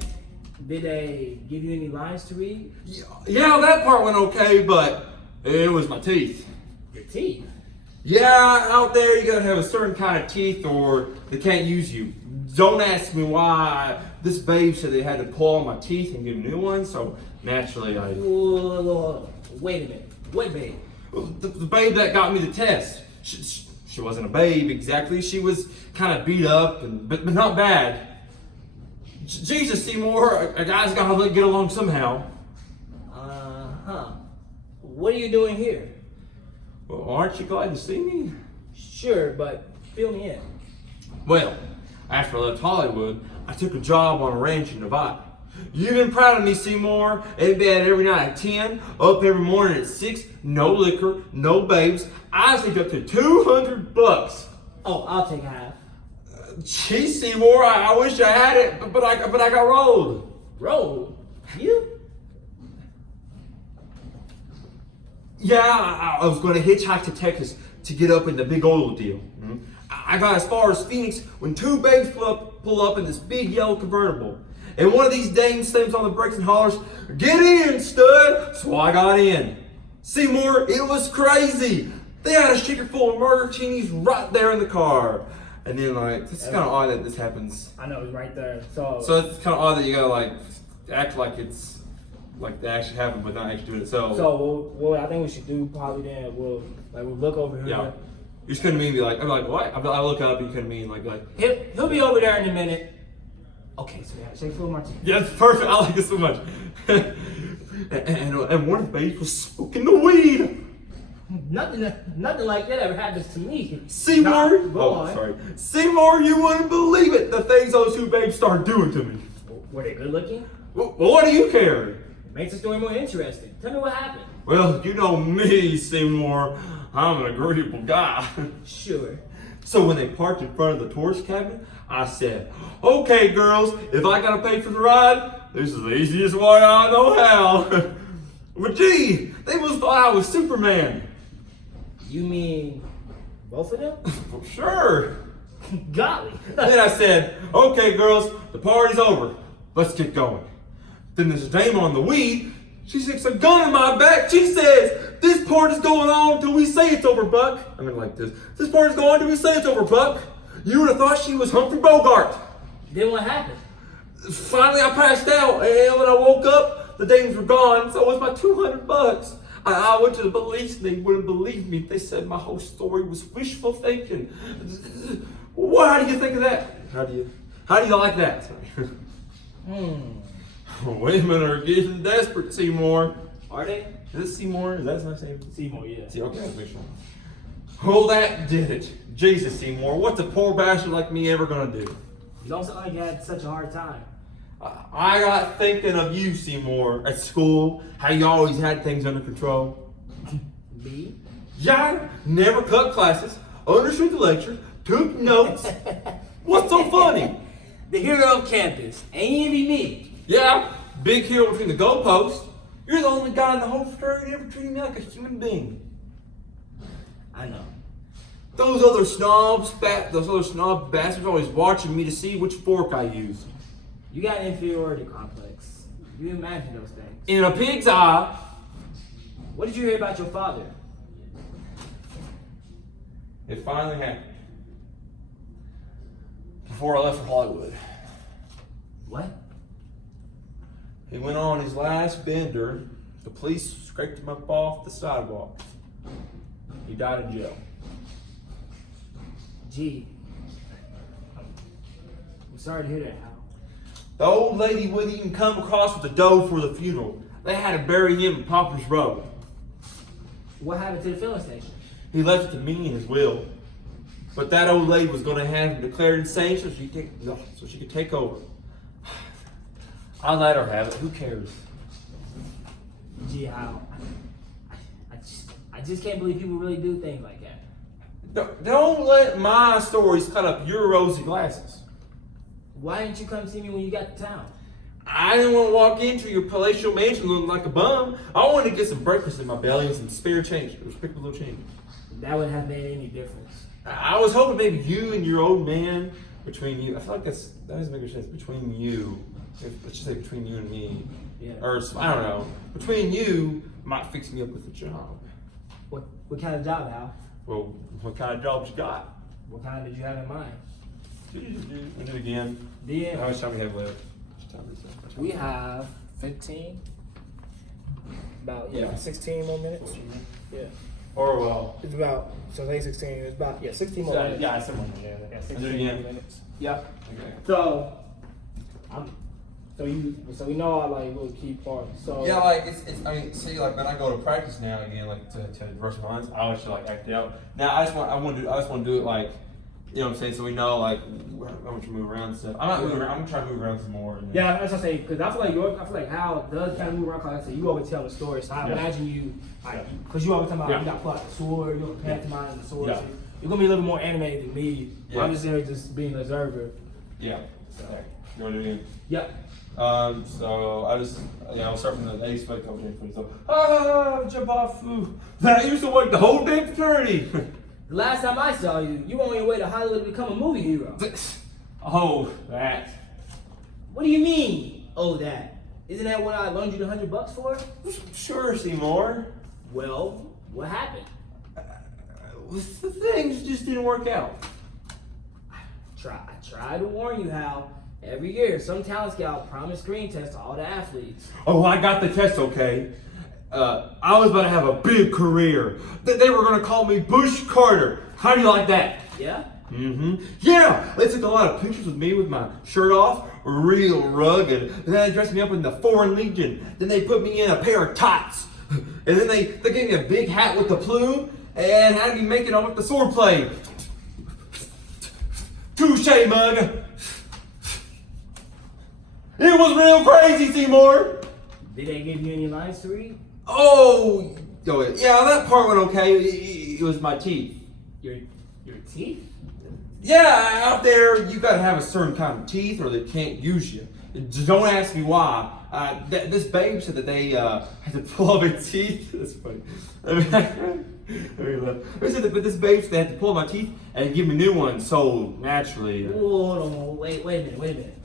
Did they give you any lines to read? Yeah, that part went okay, but it was my teeth. Your teeth. Yeah, out there you gotta have a certain kind of teeth or they can't use you. Don't ask me why. This babe said they had to pull all my teeth and get new ones, so naturally I... Whoa, wait a minute. What babe? The babe that got me the test. She wasn't a babe exactly. She was kind of beat up, but not bad. Jesus, Seymour, a guy's gotta get along somehow. Uh-huh. What are you doing here? Well, aren't you glad to see me? Sure, but fill me in. Well, after I left Hollywood, I took a job on a ranch in Nevada. You've been proud of me, Seymour. In bed every night at 10, up every morning at 6, no liquor, no babes. I saved up to $200. Oh, I'll take half. Gee, Seymour, I wish I had it, but I got rolled. Roll? You? Yeah, I was going to hitchhike to Texas to get up in the big oil deal. I got as far as Phoenix when two babes pull up in this big yellow convertible. And one of these dames slams on the brakes and hollers, "Get in, stud!" So I got in. Seymour, it was crazy. They had a shaker full of martinis right there in the car. And then, like, this is kind of odd that this happens. I know, it's right there. So it's kind of odd that you gotta, like, act like it's, like, that actually happened, but not actually doing it. So what I think we should do probably then, we'll look over here. Yeah. You just couldn't mean be like, I'm like, what? I look up, you couldn't mean like. He'll be over there in a minute. Okay, so yeah, shake full of martini. Yeah, it's perfect. I like it so much. and one of the babes was smoking the weed. Nothing like that ever happens to me. Seymour, Go on. Sorry, Seymour, you wouldn't believe it. The things those two babes started doing to me. Were they good looking? Well, what do you care? Makes the story more interesting. Tell me what happened. Well, you know me, Seymour. I'm an agreeable guy. Sure. So when they parked in front of the tourist cabin, I said, "Okay, girls, if I gotta pay for the ride, this is the easiest way I know how." But gee, they must have thought I was Superman. You mean both of them? Well, sure. Golly. Then I said, "Okay, girls, the party's over. Let's get going." Then this dame on the weed, she sticks a gun in my back. She says, "This party's going on till we say it's over, Buck." I mean, like this. "This party's going on till we say it's over, Buck." You would have thought she was Humphrey Bogart. Then what happened? Finally, I passed out, and when I woke up, the dames were gone. So it was my $200. I went to the police, and they wouldn't believe me. They said my whole story was wishful thinking. How do you think of that? How do you like that? Women are getting desperate, Seymour. Are they? Is it Seymour? Is that his name? Seymour, yeah. See, okay, let's make sure. Oh, that did it. Jesus, Seymour, what's a poor bastard like me ever gonna do? You don't sound like you had such a hard time. I got thinking of you, Seymour, at school, how you always had things under control. Me? Yeah, never cut classes, understood the lecture, took notes. What's so funny? The hero of campus. Ain't it me? Yeah, big hero between the goalposts. You're the only guy in the whole fraternity ever treating me like a human being. I know. Those other snob bastards always watching me to see which fork I use. You got an inferiority complex. You imagine those things. In a pig's eye. What did you hear about your father? It finally happened. Before I left for Hollywood. What? He went on his last bender. The police scraped him up off the sidewalk. He died in jail. Gee. I'm sorry to hear that, Hal. The old lady wouldn't even come across with the dough for the funeral. They had to bury him in Poplar's Road. What happened to the filling station? He left it to me in his will. But that old lady was going to have him declared insane so she could take over. I let her have it. Who cares? Gee, Hal. I just can't believe people really do things like that. Don't let my stories cut up your rosy glasses. Why didn't you come see me when you got to town? I didn't want to walk into your palatial mansion looking like a bum. I wanted to get some breakfast in my belly and some spare change. Respectable little change. That wouldn't have made any difference. I was hoping maybe you and your old man, between you, I feel like that doesn't make sense, between you, let's just say between you and me, Yeah. or I don't know, between you might fix me up with a job. What kind of job, Hal? Well, what kind of jobs you got? What kind did you have in mind? We do it again. Yeah. How much time we have left? We have 15. About 16 more minutes. Yeah. Or well, It's about so say 16. It's about 16 more minutes. yeah, someone. Yeah, 16 16 again. minutes. Yep. Okay. So I'm So we know our like little key parts. So Yeah, like it's. I mean, see, like when I go to practice now again, like to rehearse lines, I always like act it out. Now I just want to do it like, you know what I'm saying? So we know like how much we move around and stuff. I'm not moving around. I'm gonna try to move around some more. And yeah, that's what I say. Because I feel like Hal does kind of move around. Cause like I said, you always tell the story. So I imagine you, like, because you always talking about you got to pull out the sword, you have to pantomime the sword. Yeah. So you're gonna be a little more animated than me. Yeah. I'm just there just being an observer. Yeah. Okay. You want to do it again? Yep. So I'll start from the A spec over here. So, jump off. Ooh. That used to work the whole damn fraternity. The last time I saw you, you were on your way to Hollywood to become a movie hero. Oh, that. What do you mean? Oh, that. Isn't that what I loaned you the $100 for? Sure, Seymour. Well, what happened? The things just didn't work out. I try to warn you, Hal. Every year, some talent scout promised screen tests to all the athletes. Oh, I got the test, okay? I was about to have a big career. They were gonna call me Bush Carter. How do you like that? Yeah? Mm-hmm. Yeah, they took a lot of pictures with me with my shirt off, real rugged. And then they dressed me up in the Foreign Legion. Then they put me in a pair of tights. And then they gave me a big hat with the plume and had me make it on with the sword play. Touche, mug. It was real crazy, Seymour. Did they give you any lines to read? Oh, yeah, that part went okay. It was my teeth. Your teeth? Yeah, out there, you gotta have a certain kind of teeth or they can't use you. Just don't ask me why. This babe said that they had to pull all my teeth. That's funny. They said that, but this babe said they had to pull my teeth and give me new ones, so naturally. Hold on, wait a minute.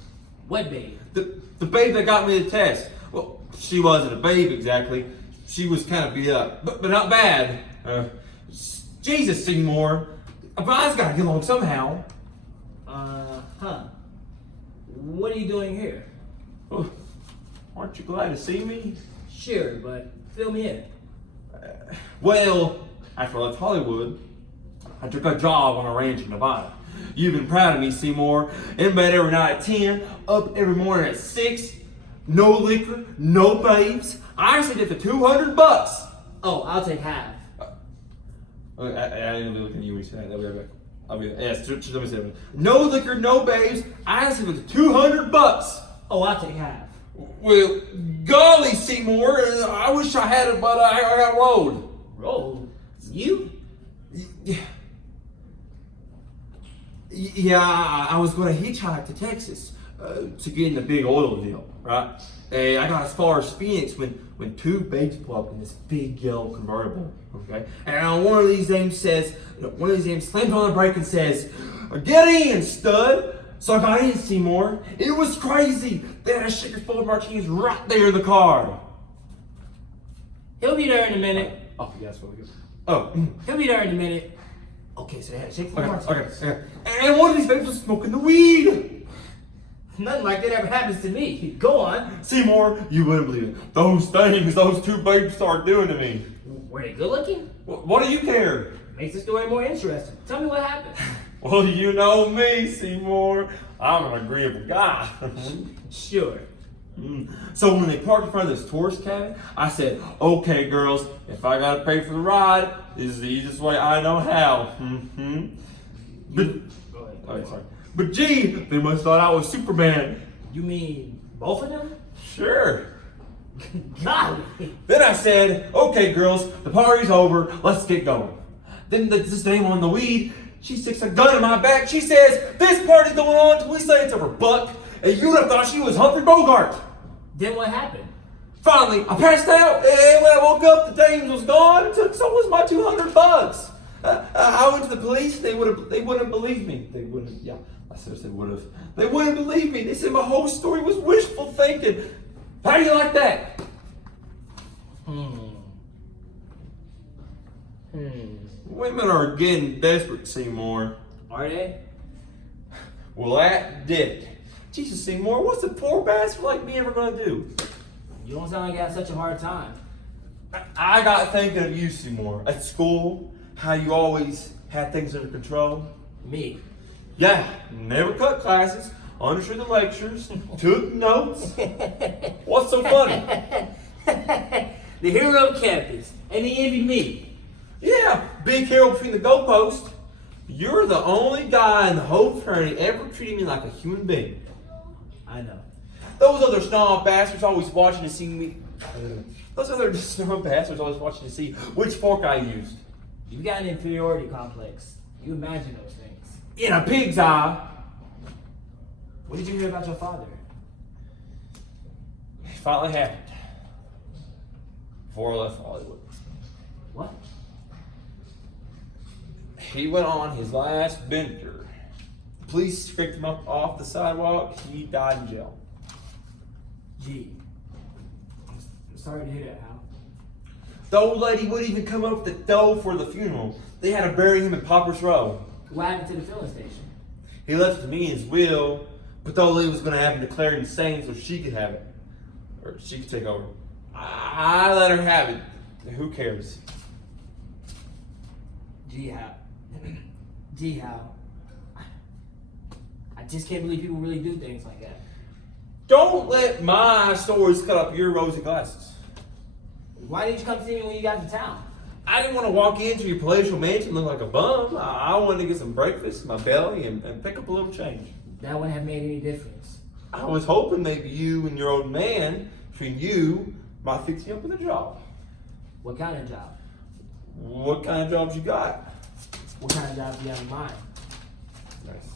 What babe? The babe that got me the test. Well, she wasn't a babe exactly. She was kind of beat up, but not bad. Jesus, Seymour. But I just gotta get along somehow. What are you doing here? Oh, aren't you glad to see me? Sure, but fill me in. Well, after I left Hollywood, I took a job on a ranch in Nevada. You've been proud of me, Seymour. In bed every night at 10, up every morning at 6. No liquor, no babes. I actually did the $200. Oh, I'll take half. I didn't really look at you when you said that. I'll be back. Yes, let me say it. No liquor, no babes. I actually did the $200. Oh, I'll take half. Well, golly, Seymour. I wish I had it, but I got rolled. Rolled? You? Yeah, I was going to hitchhike to Texas to get in the big oil deal, right? And I got as far as Phoenix when two babes pull up in this big yellow convertible, okay? And one of these names slams on the brake and says, "Get in, stud!" So I got in, Seymour. It was crazy. They had a shaker full of martinis right there in the car. He'll be there in a minute. Oh, yeah, that's really good. Oh. He'll be there in a minute. Okay, so they had a shaker full of martinis. Okay. And one of these babes was smoking the weed. Nothing like that ever happens to me. Go on. Seymour, you wouldn't believe it. Those things those two babes started doing to me. Were they good looking? What do you care? Makes the story more interesting. Tell me what happened. Well, you know me, Seymour. I'm an agreeable guy. Sure. So when they parked in front of this tourist cabin, I said, "Okay, girls, if I gotta pay for the ride, this is the easiest way I know how." But, Go ahead. oh, sorry. But gee, they must have thought I was Superman. You mean both of them? Sure. Golly. Then I said, "Okay, girls, the party's over. Let's get going." Then this dame on the weed, she sticks a gun in my back. She says, "This party's going on until we say it's over, Buck." And you would have thought she was Humphrey Bogart. Then what happened? Finally, I passed out, and when I woke up, the dame was gone, and so was my $200. I went to the police. They wouldn't believe me. They wouldn't. Yeah, I seriously would have. They wouldn't believe me. They said my whole story was wishful thinking. How do you like that? Women are getting desperate, Seymour. Are they? Well, that did it. Jesus, Seymour, what's a poor bastard like me ever gonna do? You don't sound like you had such a hard time. I got thinking of you, Seymour. At school, how you always had things under control. Me. Yeah, never cut classes, understood the lectures, took notes. What's so funny? The hero of campus, and he envied me. Yeah, big hero between the goalposts. You're the only guy in the whole fraternity ever treating me like a human being. I know. Those other snob bastards always watching to see me. Those other snob bastards always watching to see which fork I used. You got an inferiority complex. You imagine those things. In a pig's eye. What did you hear about your father? It finally happened. Before I left Hollywood. What? He went on his last bender. The police picked him up off the sidewalk. He died in jail. Gee. I'm sorry to hear that, Hal. The old lady wouldn't even come up with the dough for the funeral. They had to bury him in Popper's Row. What happened to the filling station? He left it to me in his will, but the old lady was going to have him declared insane so she could have it. Or she could take over. I let her have it. Who cares? Gee, Hal. Gee, Hal. I just can't believe people really do things like that. Don't let my stories cut up your rosy glasses. Why didn't you come see me when you got to town? I didn't want to walk into your palatial mansion looking like a bum. I wanted to get some breakfast in my belly and pick up a little change. That wouldn't have made any difference. I was hoping maybe you and your old man, between you, might fix you up with a job. What kind of job? What kind of jobs you got? What kind of job do you have in mind? Nice.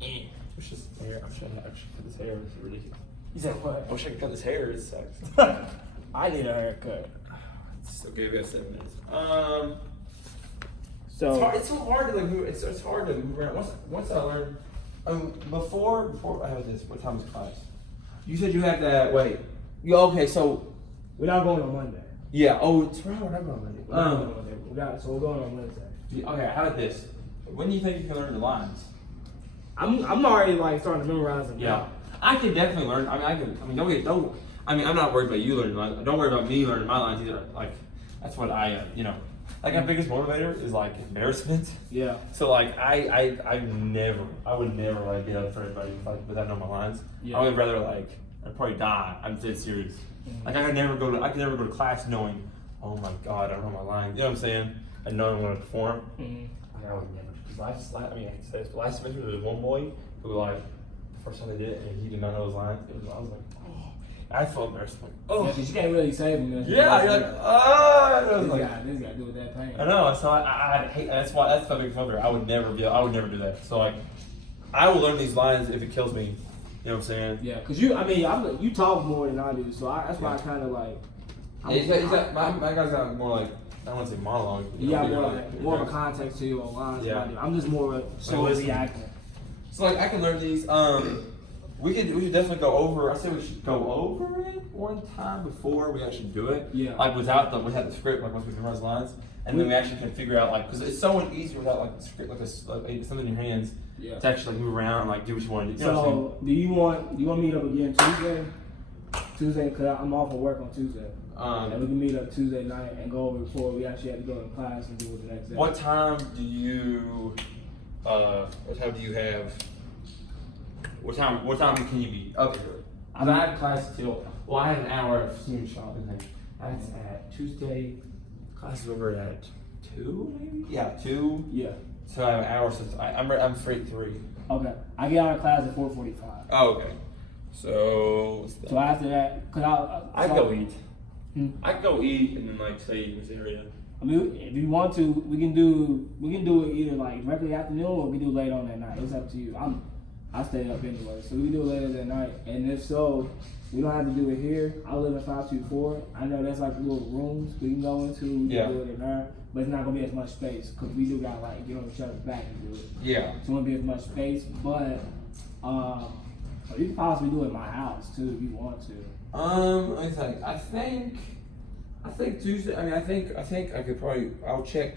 It's just hair. I should cut this hair. It's ridiculous. You said what? I wish I could cut this hair. It sucks. I need a haircut. Still give you 7 minutes. So It's so hard to like move. It's hard to move around. Once I learn, before I have this. What time is class? You said you had that. Wait. You okay? So we're not going on Monday. yeah. Oh, it's right. We're not going Monday. We're not going on Monday. So we're going on Wednesday. Okay. How about this? When do you think you can learn the lines? I'm already like starting to memorize them. Yeah, I can definitely learn. Don't. I'm not worried about you learning lines. Don't worry about me learning my lines either. Like, that's what I, like my biggest motivator is like embarrassment. Yeah. So like I would never like get up for everybody without knowing my lines. Yeah. I would rather like I'd probably die. I'm dead serious. Mm-hmm. Like I could never go to class knowing, oh my god, I don't know my lines. You know what I'm saying? I know I'm gonna perform. Mm-hmm. I would never. Last semester there was one boy who like the first time they did it and he did not know his lines. I was like, oh, I felt embarrassed. Like, oh, Yeah, 'cause you can't really save them. yeah, you're like, ah. This guy do with that pain. I know. So I hate. That's my biggest motivator. I would never do that. So like, I will learn these lines if it kills me. You know what I'm saying? Yeah, cause you talk more than I do, so that's why I kind of like. My guy's got more like. I don't want to say monologue. You got more of a context to your lines. Yeah. Than I do. I'm just more of a show reacting. So like I can learn these. We should definitely go over. I say we should go over it one time before we actually do it. Yeah. Like without the script, like once we memorize lines, and then we actually can figure out like because it's so much easier without like the script, like something in your hands. Yeah. To actually like move around and like do what you want to do. You know what I'm saying? So do you want to meet up again Tuesday? Tuesday, cause I'm off of work on Tuesday. And we can meet up Tuesday night and go over before we actually have to go to class and do it the next day. What time do you have? What time can you be up here? I had class till. Well, I had an hour of student shopping thing. That's at Tuesday. Class is over at 2, maybe. Yeah, 2. Yeah. So I have an hour. So I'm free at 3. Okay. I get out of class at 4:45. Oh, okay. So. What's that? So after that, cause I'd go eat. Hmm? I could go eat and then like stay in this area. I mean, if you want to, we can do it either like directly afternoon or we can do late on that night. It's up to you. I stay up anyway, so we can do it later that night. And if so, we don't have to do it here. I live in 524. I know that's like little rooms we can go into. We can do it in there, but it's not gonna be as much space because we do got like get on each other's back and do it. Yeah. So it won't be as much space, but you can possibly do it in my house too if you want to. Let me think. I think Tuesday. I mean, I think I could probably. I'll check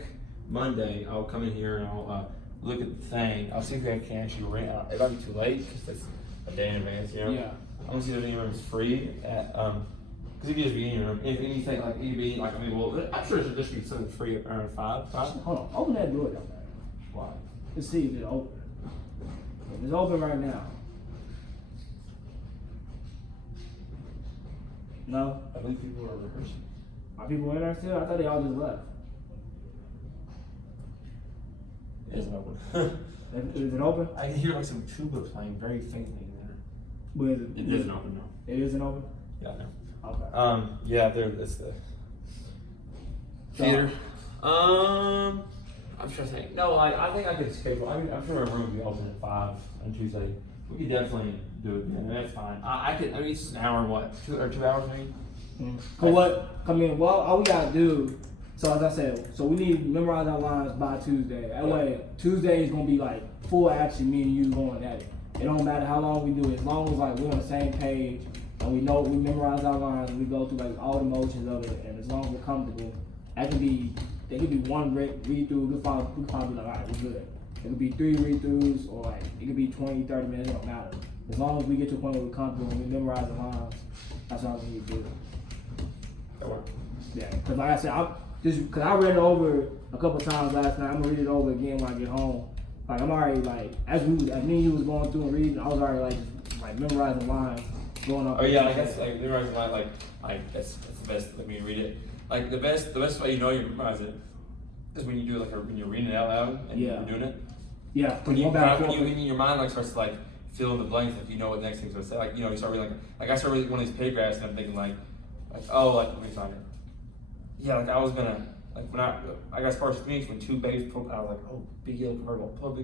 Monday. I'll come in here and I'll look at the thing. I'll see if I can actually rent. It might be too late because that's a day in advance. You know. Yeah. I'm gonna see if any room's free at because it could just be any room. If anything like EB, like I mean, well, I'm sure there should just be something free around 5. Hold on, open that door down there. Why? Let's see if it's open. If it's open right now, No? I believe people are rehearsing. Are people in there still? I thought they all just left. It isn't open. Is it open? I can hear like some tuba playing very faintly in there. But is It isn't open, no. It isn't open? Yeah, no. Okay. Yeah, it's the theater. I'm trying to think. No, I think I could schedule. I mean, I'm sure my room would be open at 5 on Tuesday. We could definitely do it then, and that's fine. I could. I mean, it's an hour and what? 2 hours maybe. But all we gotta do, so as I said, so we need to memorize our lines by Tuesday. That way, Tuesday is gonna be like full action, me and you going at it. It don't matter how long we do it, as long as like we're on the same page and we know we memorize our lines and we go through like all the motions of it, and as long as we're comfortable, there could be one read through. We could probably be like, all right, we're good. It could be 3 read-throughs, or like it could be 20, 30 minutes. It don't matter. As long as we get to a point where we're comfortable and we memorize the lines, that's all we need to do. That works. Yeah, because like I said, because I read it over a couple times last night. I'm gonna read it over again when I get home. Like I'm already like as me and you was going through and reading, I was already like memorizing lines, going up. Oh yeah, like that's like memorizing like that's the best. Let me read it. Like the best way you know you memorize it is when you do it when you're reading it out loud and you're doing it. Yeah. When you in your mind like starts to like fill in the blanks, like you know what the next thing's gonna say. Like you start reading like I started reading one of these paragraphs and I'm thinking like oh let me find it. Yeah, like I was gonna like when I got as far as Phoenix when 2 babies pulled, I was like oh big yellow convertible, pull a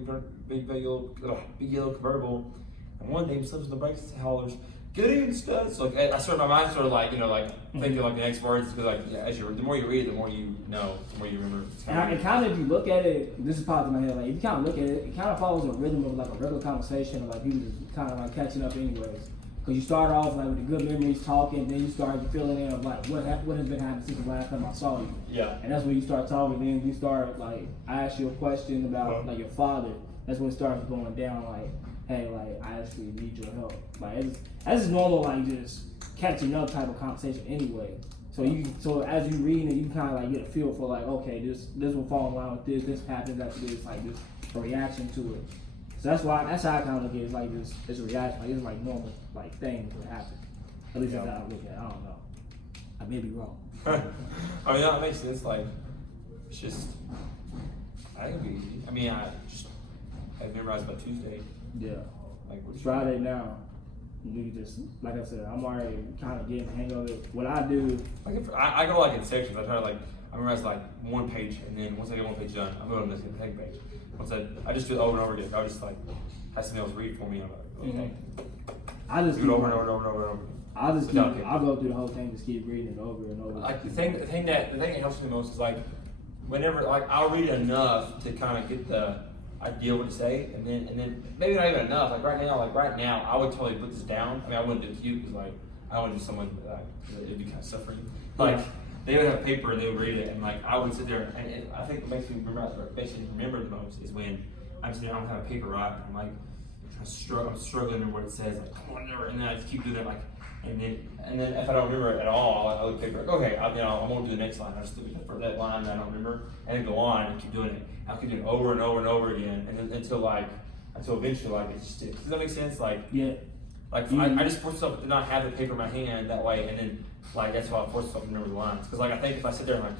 big yellow convertible, and one name slips in the brakes and hollers. Getting and stuff. So like I started my mind started like thinking like the next words because like the more you read it, the more you know, the more you remember. And kind of if you look at it, this is popped in my head. Like if you kind of look at it, it kind of follows a rhythm of like a regular conversation of like people just kind of like catching up anyways. Because you start off like with the good memories talking, then you start filling in of like what has been happening since the last time I saw you. Yeah. And that's when you start talking. Then you start like I ask you a question about like your father. That's when it starts going down like. Hey, like I actually need your help. Like that's normal, like just catching up type of conversation anyway. So as you read it, you kind of like get a feel for like, okay, this will fall in line with this. This happens after this, like just a reaction to it. So that's how I kind of look at it. It's like this reaction, like it's like normal like things that happen. At least that's how I look at it. I don't know. I may be wrong. I mean, that makes sense. Like it's just I think it'd be easy. I mean, I've memorized by Tuesday. Yeah. Like It's Friday now. You just like I said, I'm already kind of getting the hang of it. What I do, like if I go like in sections. I try to like I memorize like 1 page, and then once I get 1 page done, I'm going to the second page. Once I just do it over and over again. I just like have somebody else read for me. I'm like, okay. I just do it over and over and over and over. I'll go through the whole thing, just keep reading it over and over. Like the thing that helps me most is like whenever like I'll read enough to kind of get the idea what to say, and then maybe not even enough. Like right now, I would totally put this down. I mean, I wouldn't do it to you because like I wouldn't do someone it'd be kind of suffering. Like they would have paper and they would read it, and like I would sit there, and I think what makes me remember the most is when I'm sitting there, I don't have a paper right, and I'm like I'm struggling to remember what it says, like come on, never, and then I just keep doing it, like. And then if I don't remember it at all, I look at the paper, like, okay, I won't do the next line. I just look at that line that I don't remember, and then go on and keep doing it. I'll keep doing it over and over and over again, and then until eventually like it sticks. Does that make sense? Like yeah. Like I just force myself to not have the paper in my hand that way, and then like that's how I force myself to remember the lines. Because like I think if I sit there and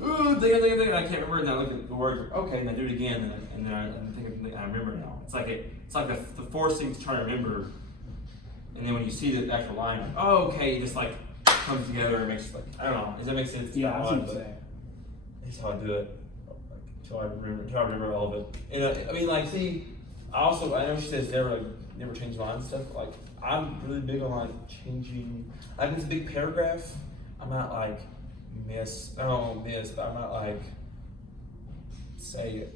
ooh, and I can't remember, and I look at the words, like, okay, and I do it again, and then I remember it now. It's like the forcing to try to remember. And then when you see the actual line, like, oh, okay, it just like comes together and makes like I don't know. Does that make sense? Yeah, I see what you're saying. That's how I do it. Like until I remember all of it. And I mean, like, see, I know she says never change lines and stuff. But, like, I'm really big on like changing. Like, it's a big paragraph. I'm not like but I might like say,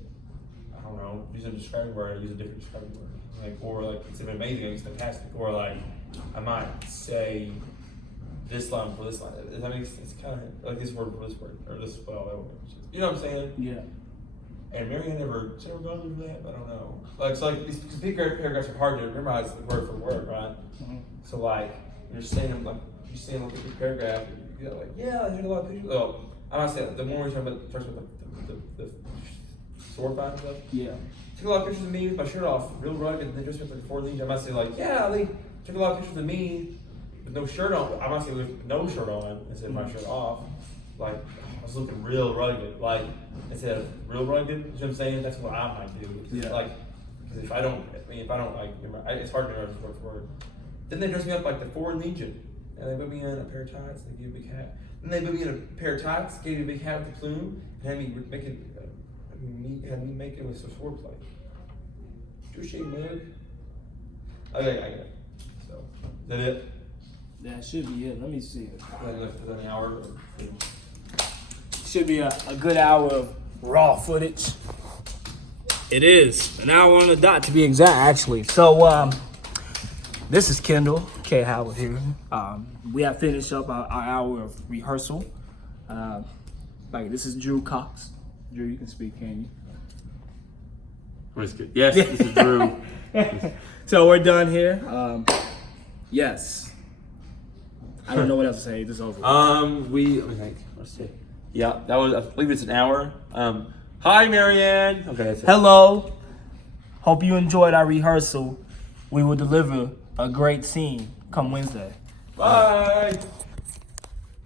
I don't know, use a describing word, use a different describing word. Like, or like it's amazing, it's fantastic, or like I might say this line for this line. Does that make sense? It's kind of like this word for this word, or this that word. You know what I'm saying? Yeah. And Marianne she's never gone through that. I don't know. Like so, like these big paragraphs are hard to memorize word for word, right? Mm-hmm. So like you're saying like a big paragraph, you're like there's a lot of pictures. Oh, I'm not saying the more we're talking about the sword fight stuff. Yeah. Took a lot of pictures of me with my shirt off, real rugged, and then just with like 4 leaves. I might say like, they took a lot of pictures of me with no shirt on. I'm not saying with no shirt on instead of my shirt off. Like I was looking real rugged. Like instead of real rugged, you know what I'm saying? That's what I might do. Yeah. Like, because if I don't like, it's hard to remember word for word. Then they dress me up like the Foreign Legion, and they put me in a pair of tights. They give me a big hat. Then they put me in a pair of tights, gave me a big hat with a plume, and had me make it with some swordplay. Touche, mug. Okay, I got it. So, is that it? That should be it. Let me see. Is that an hour? Should be a good hour of raw footage. It is an hour on the dot to be exact, actually. So this is Kendall K. Howard here. We have finished up our hour of rehearsal. This is Drew Cox. Drew, you can speak, can you? Yes, this is Drew. So we're done here. Yes. I don't know what else to say. This is over. Let me think. Let's see. Yeah, that was. I believe it's an hour. Hi, Marianne. Okay, that's it. Hello. Hope you enjoyed our rehearsal. We will deliver a great scene come Wednesday. Bye.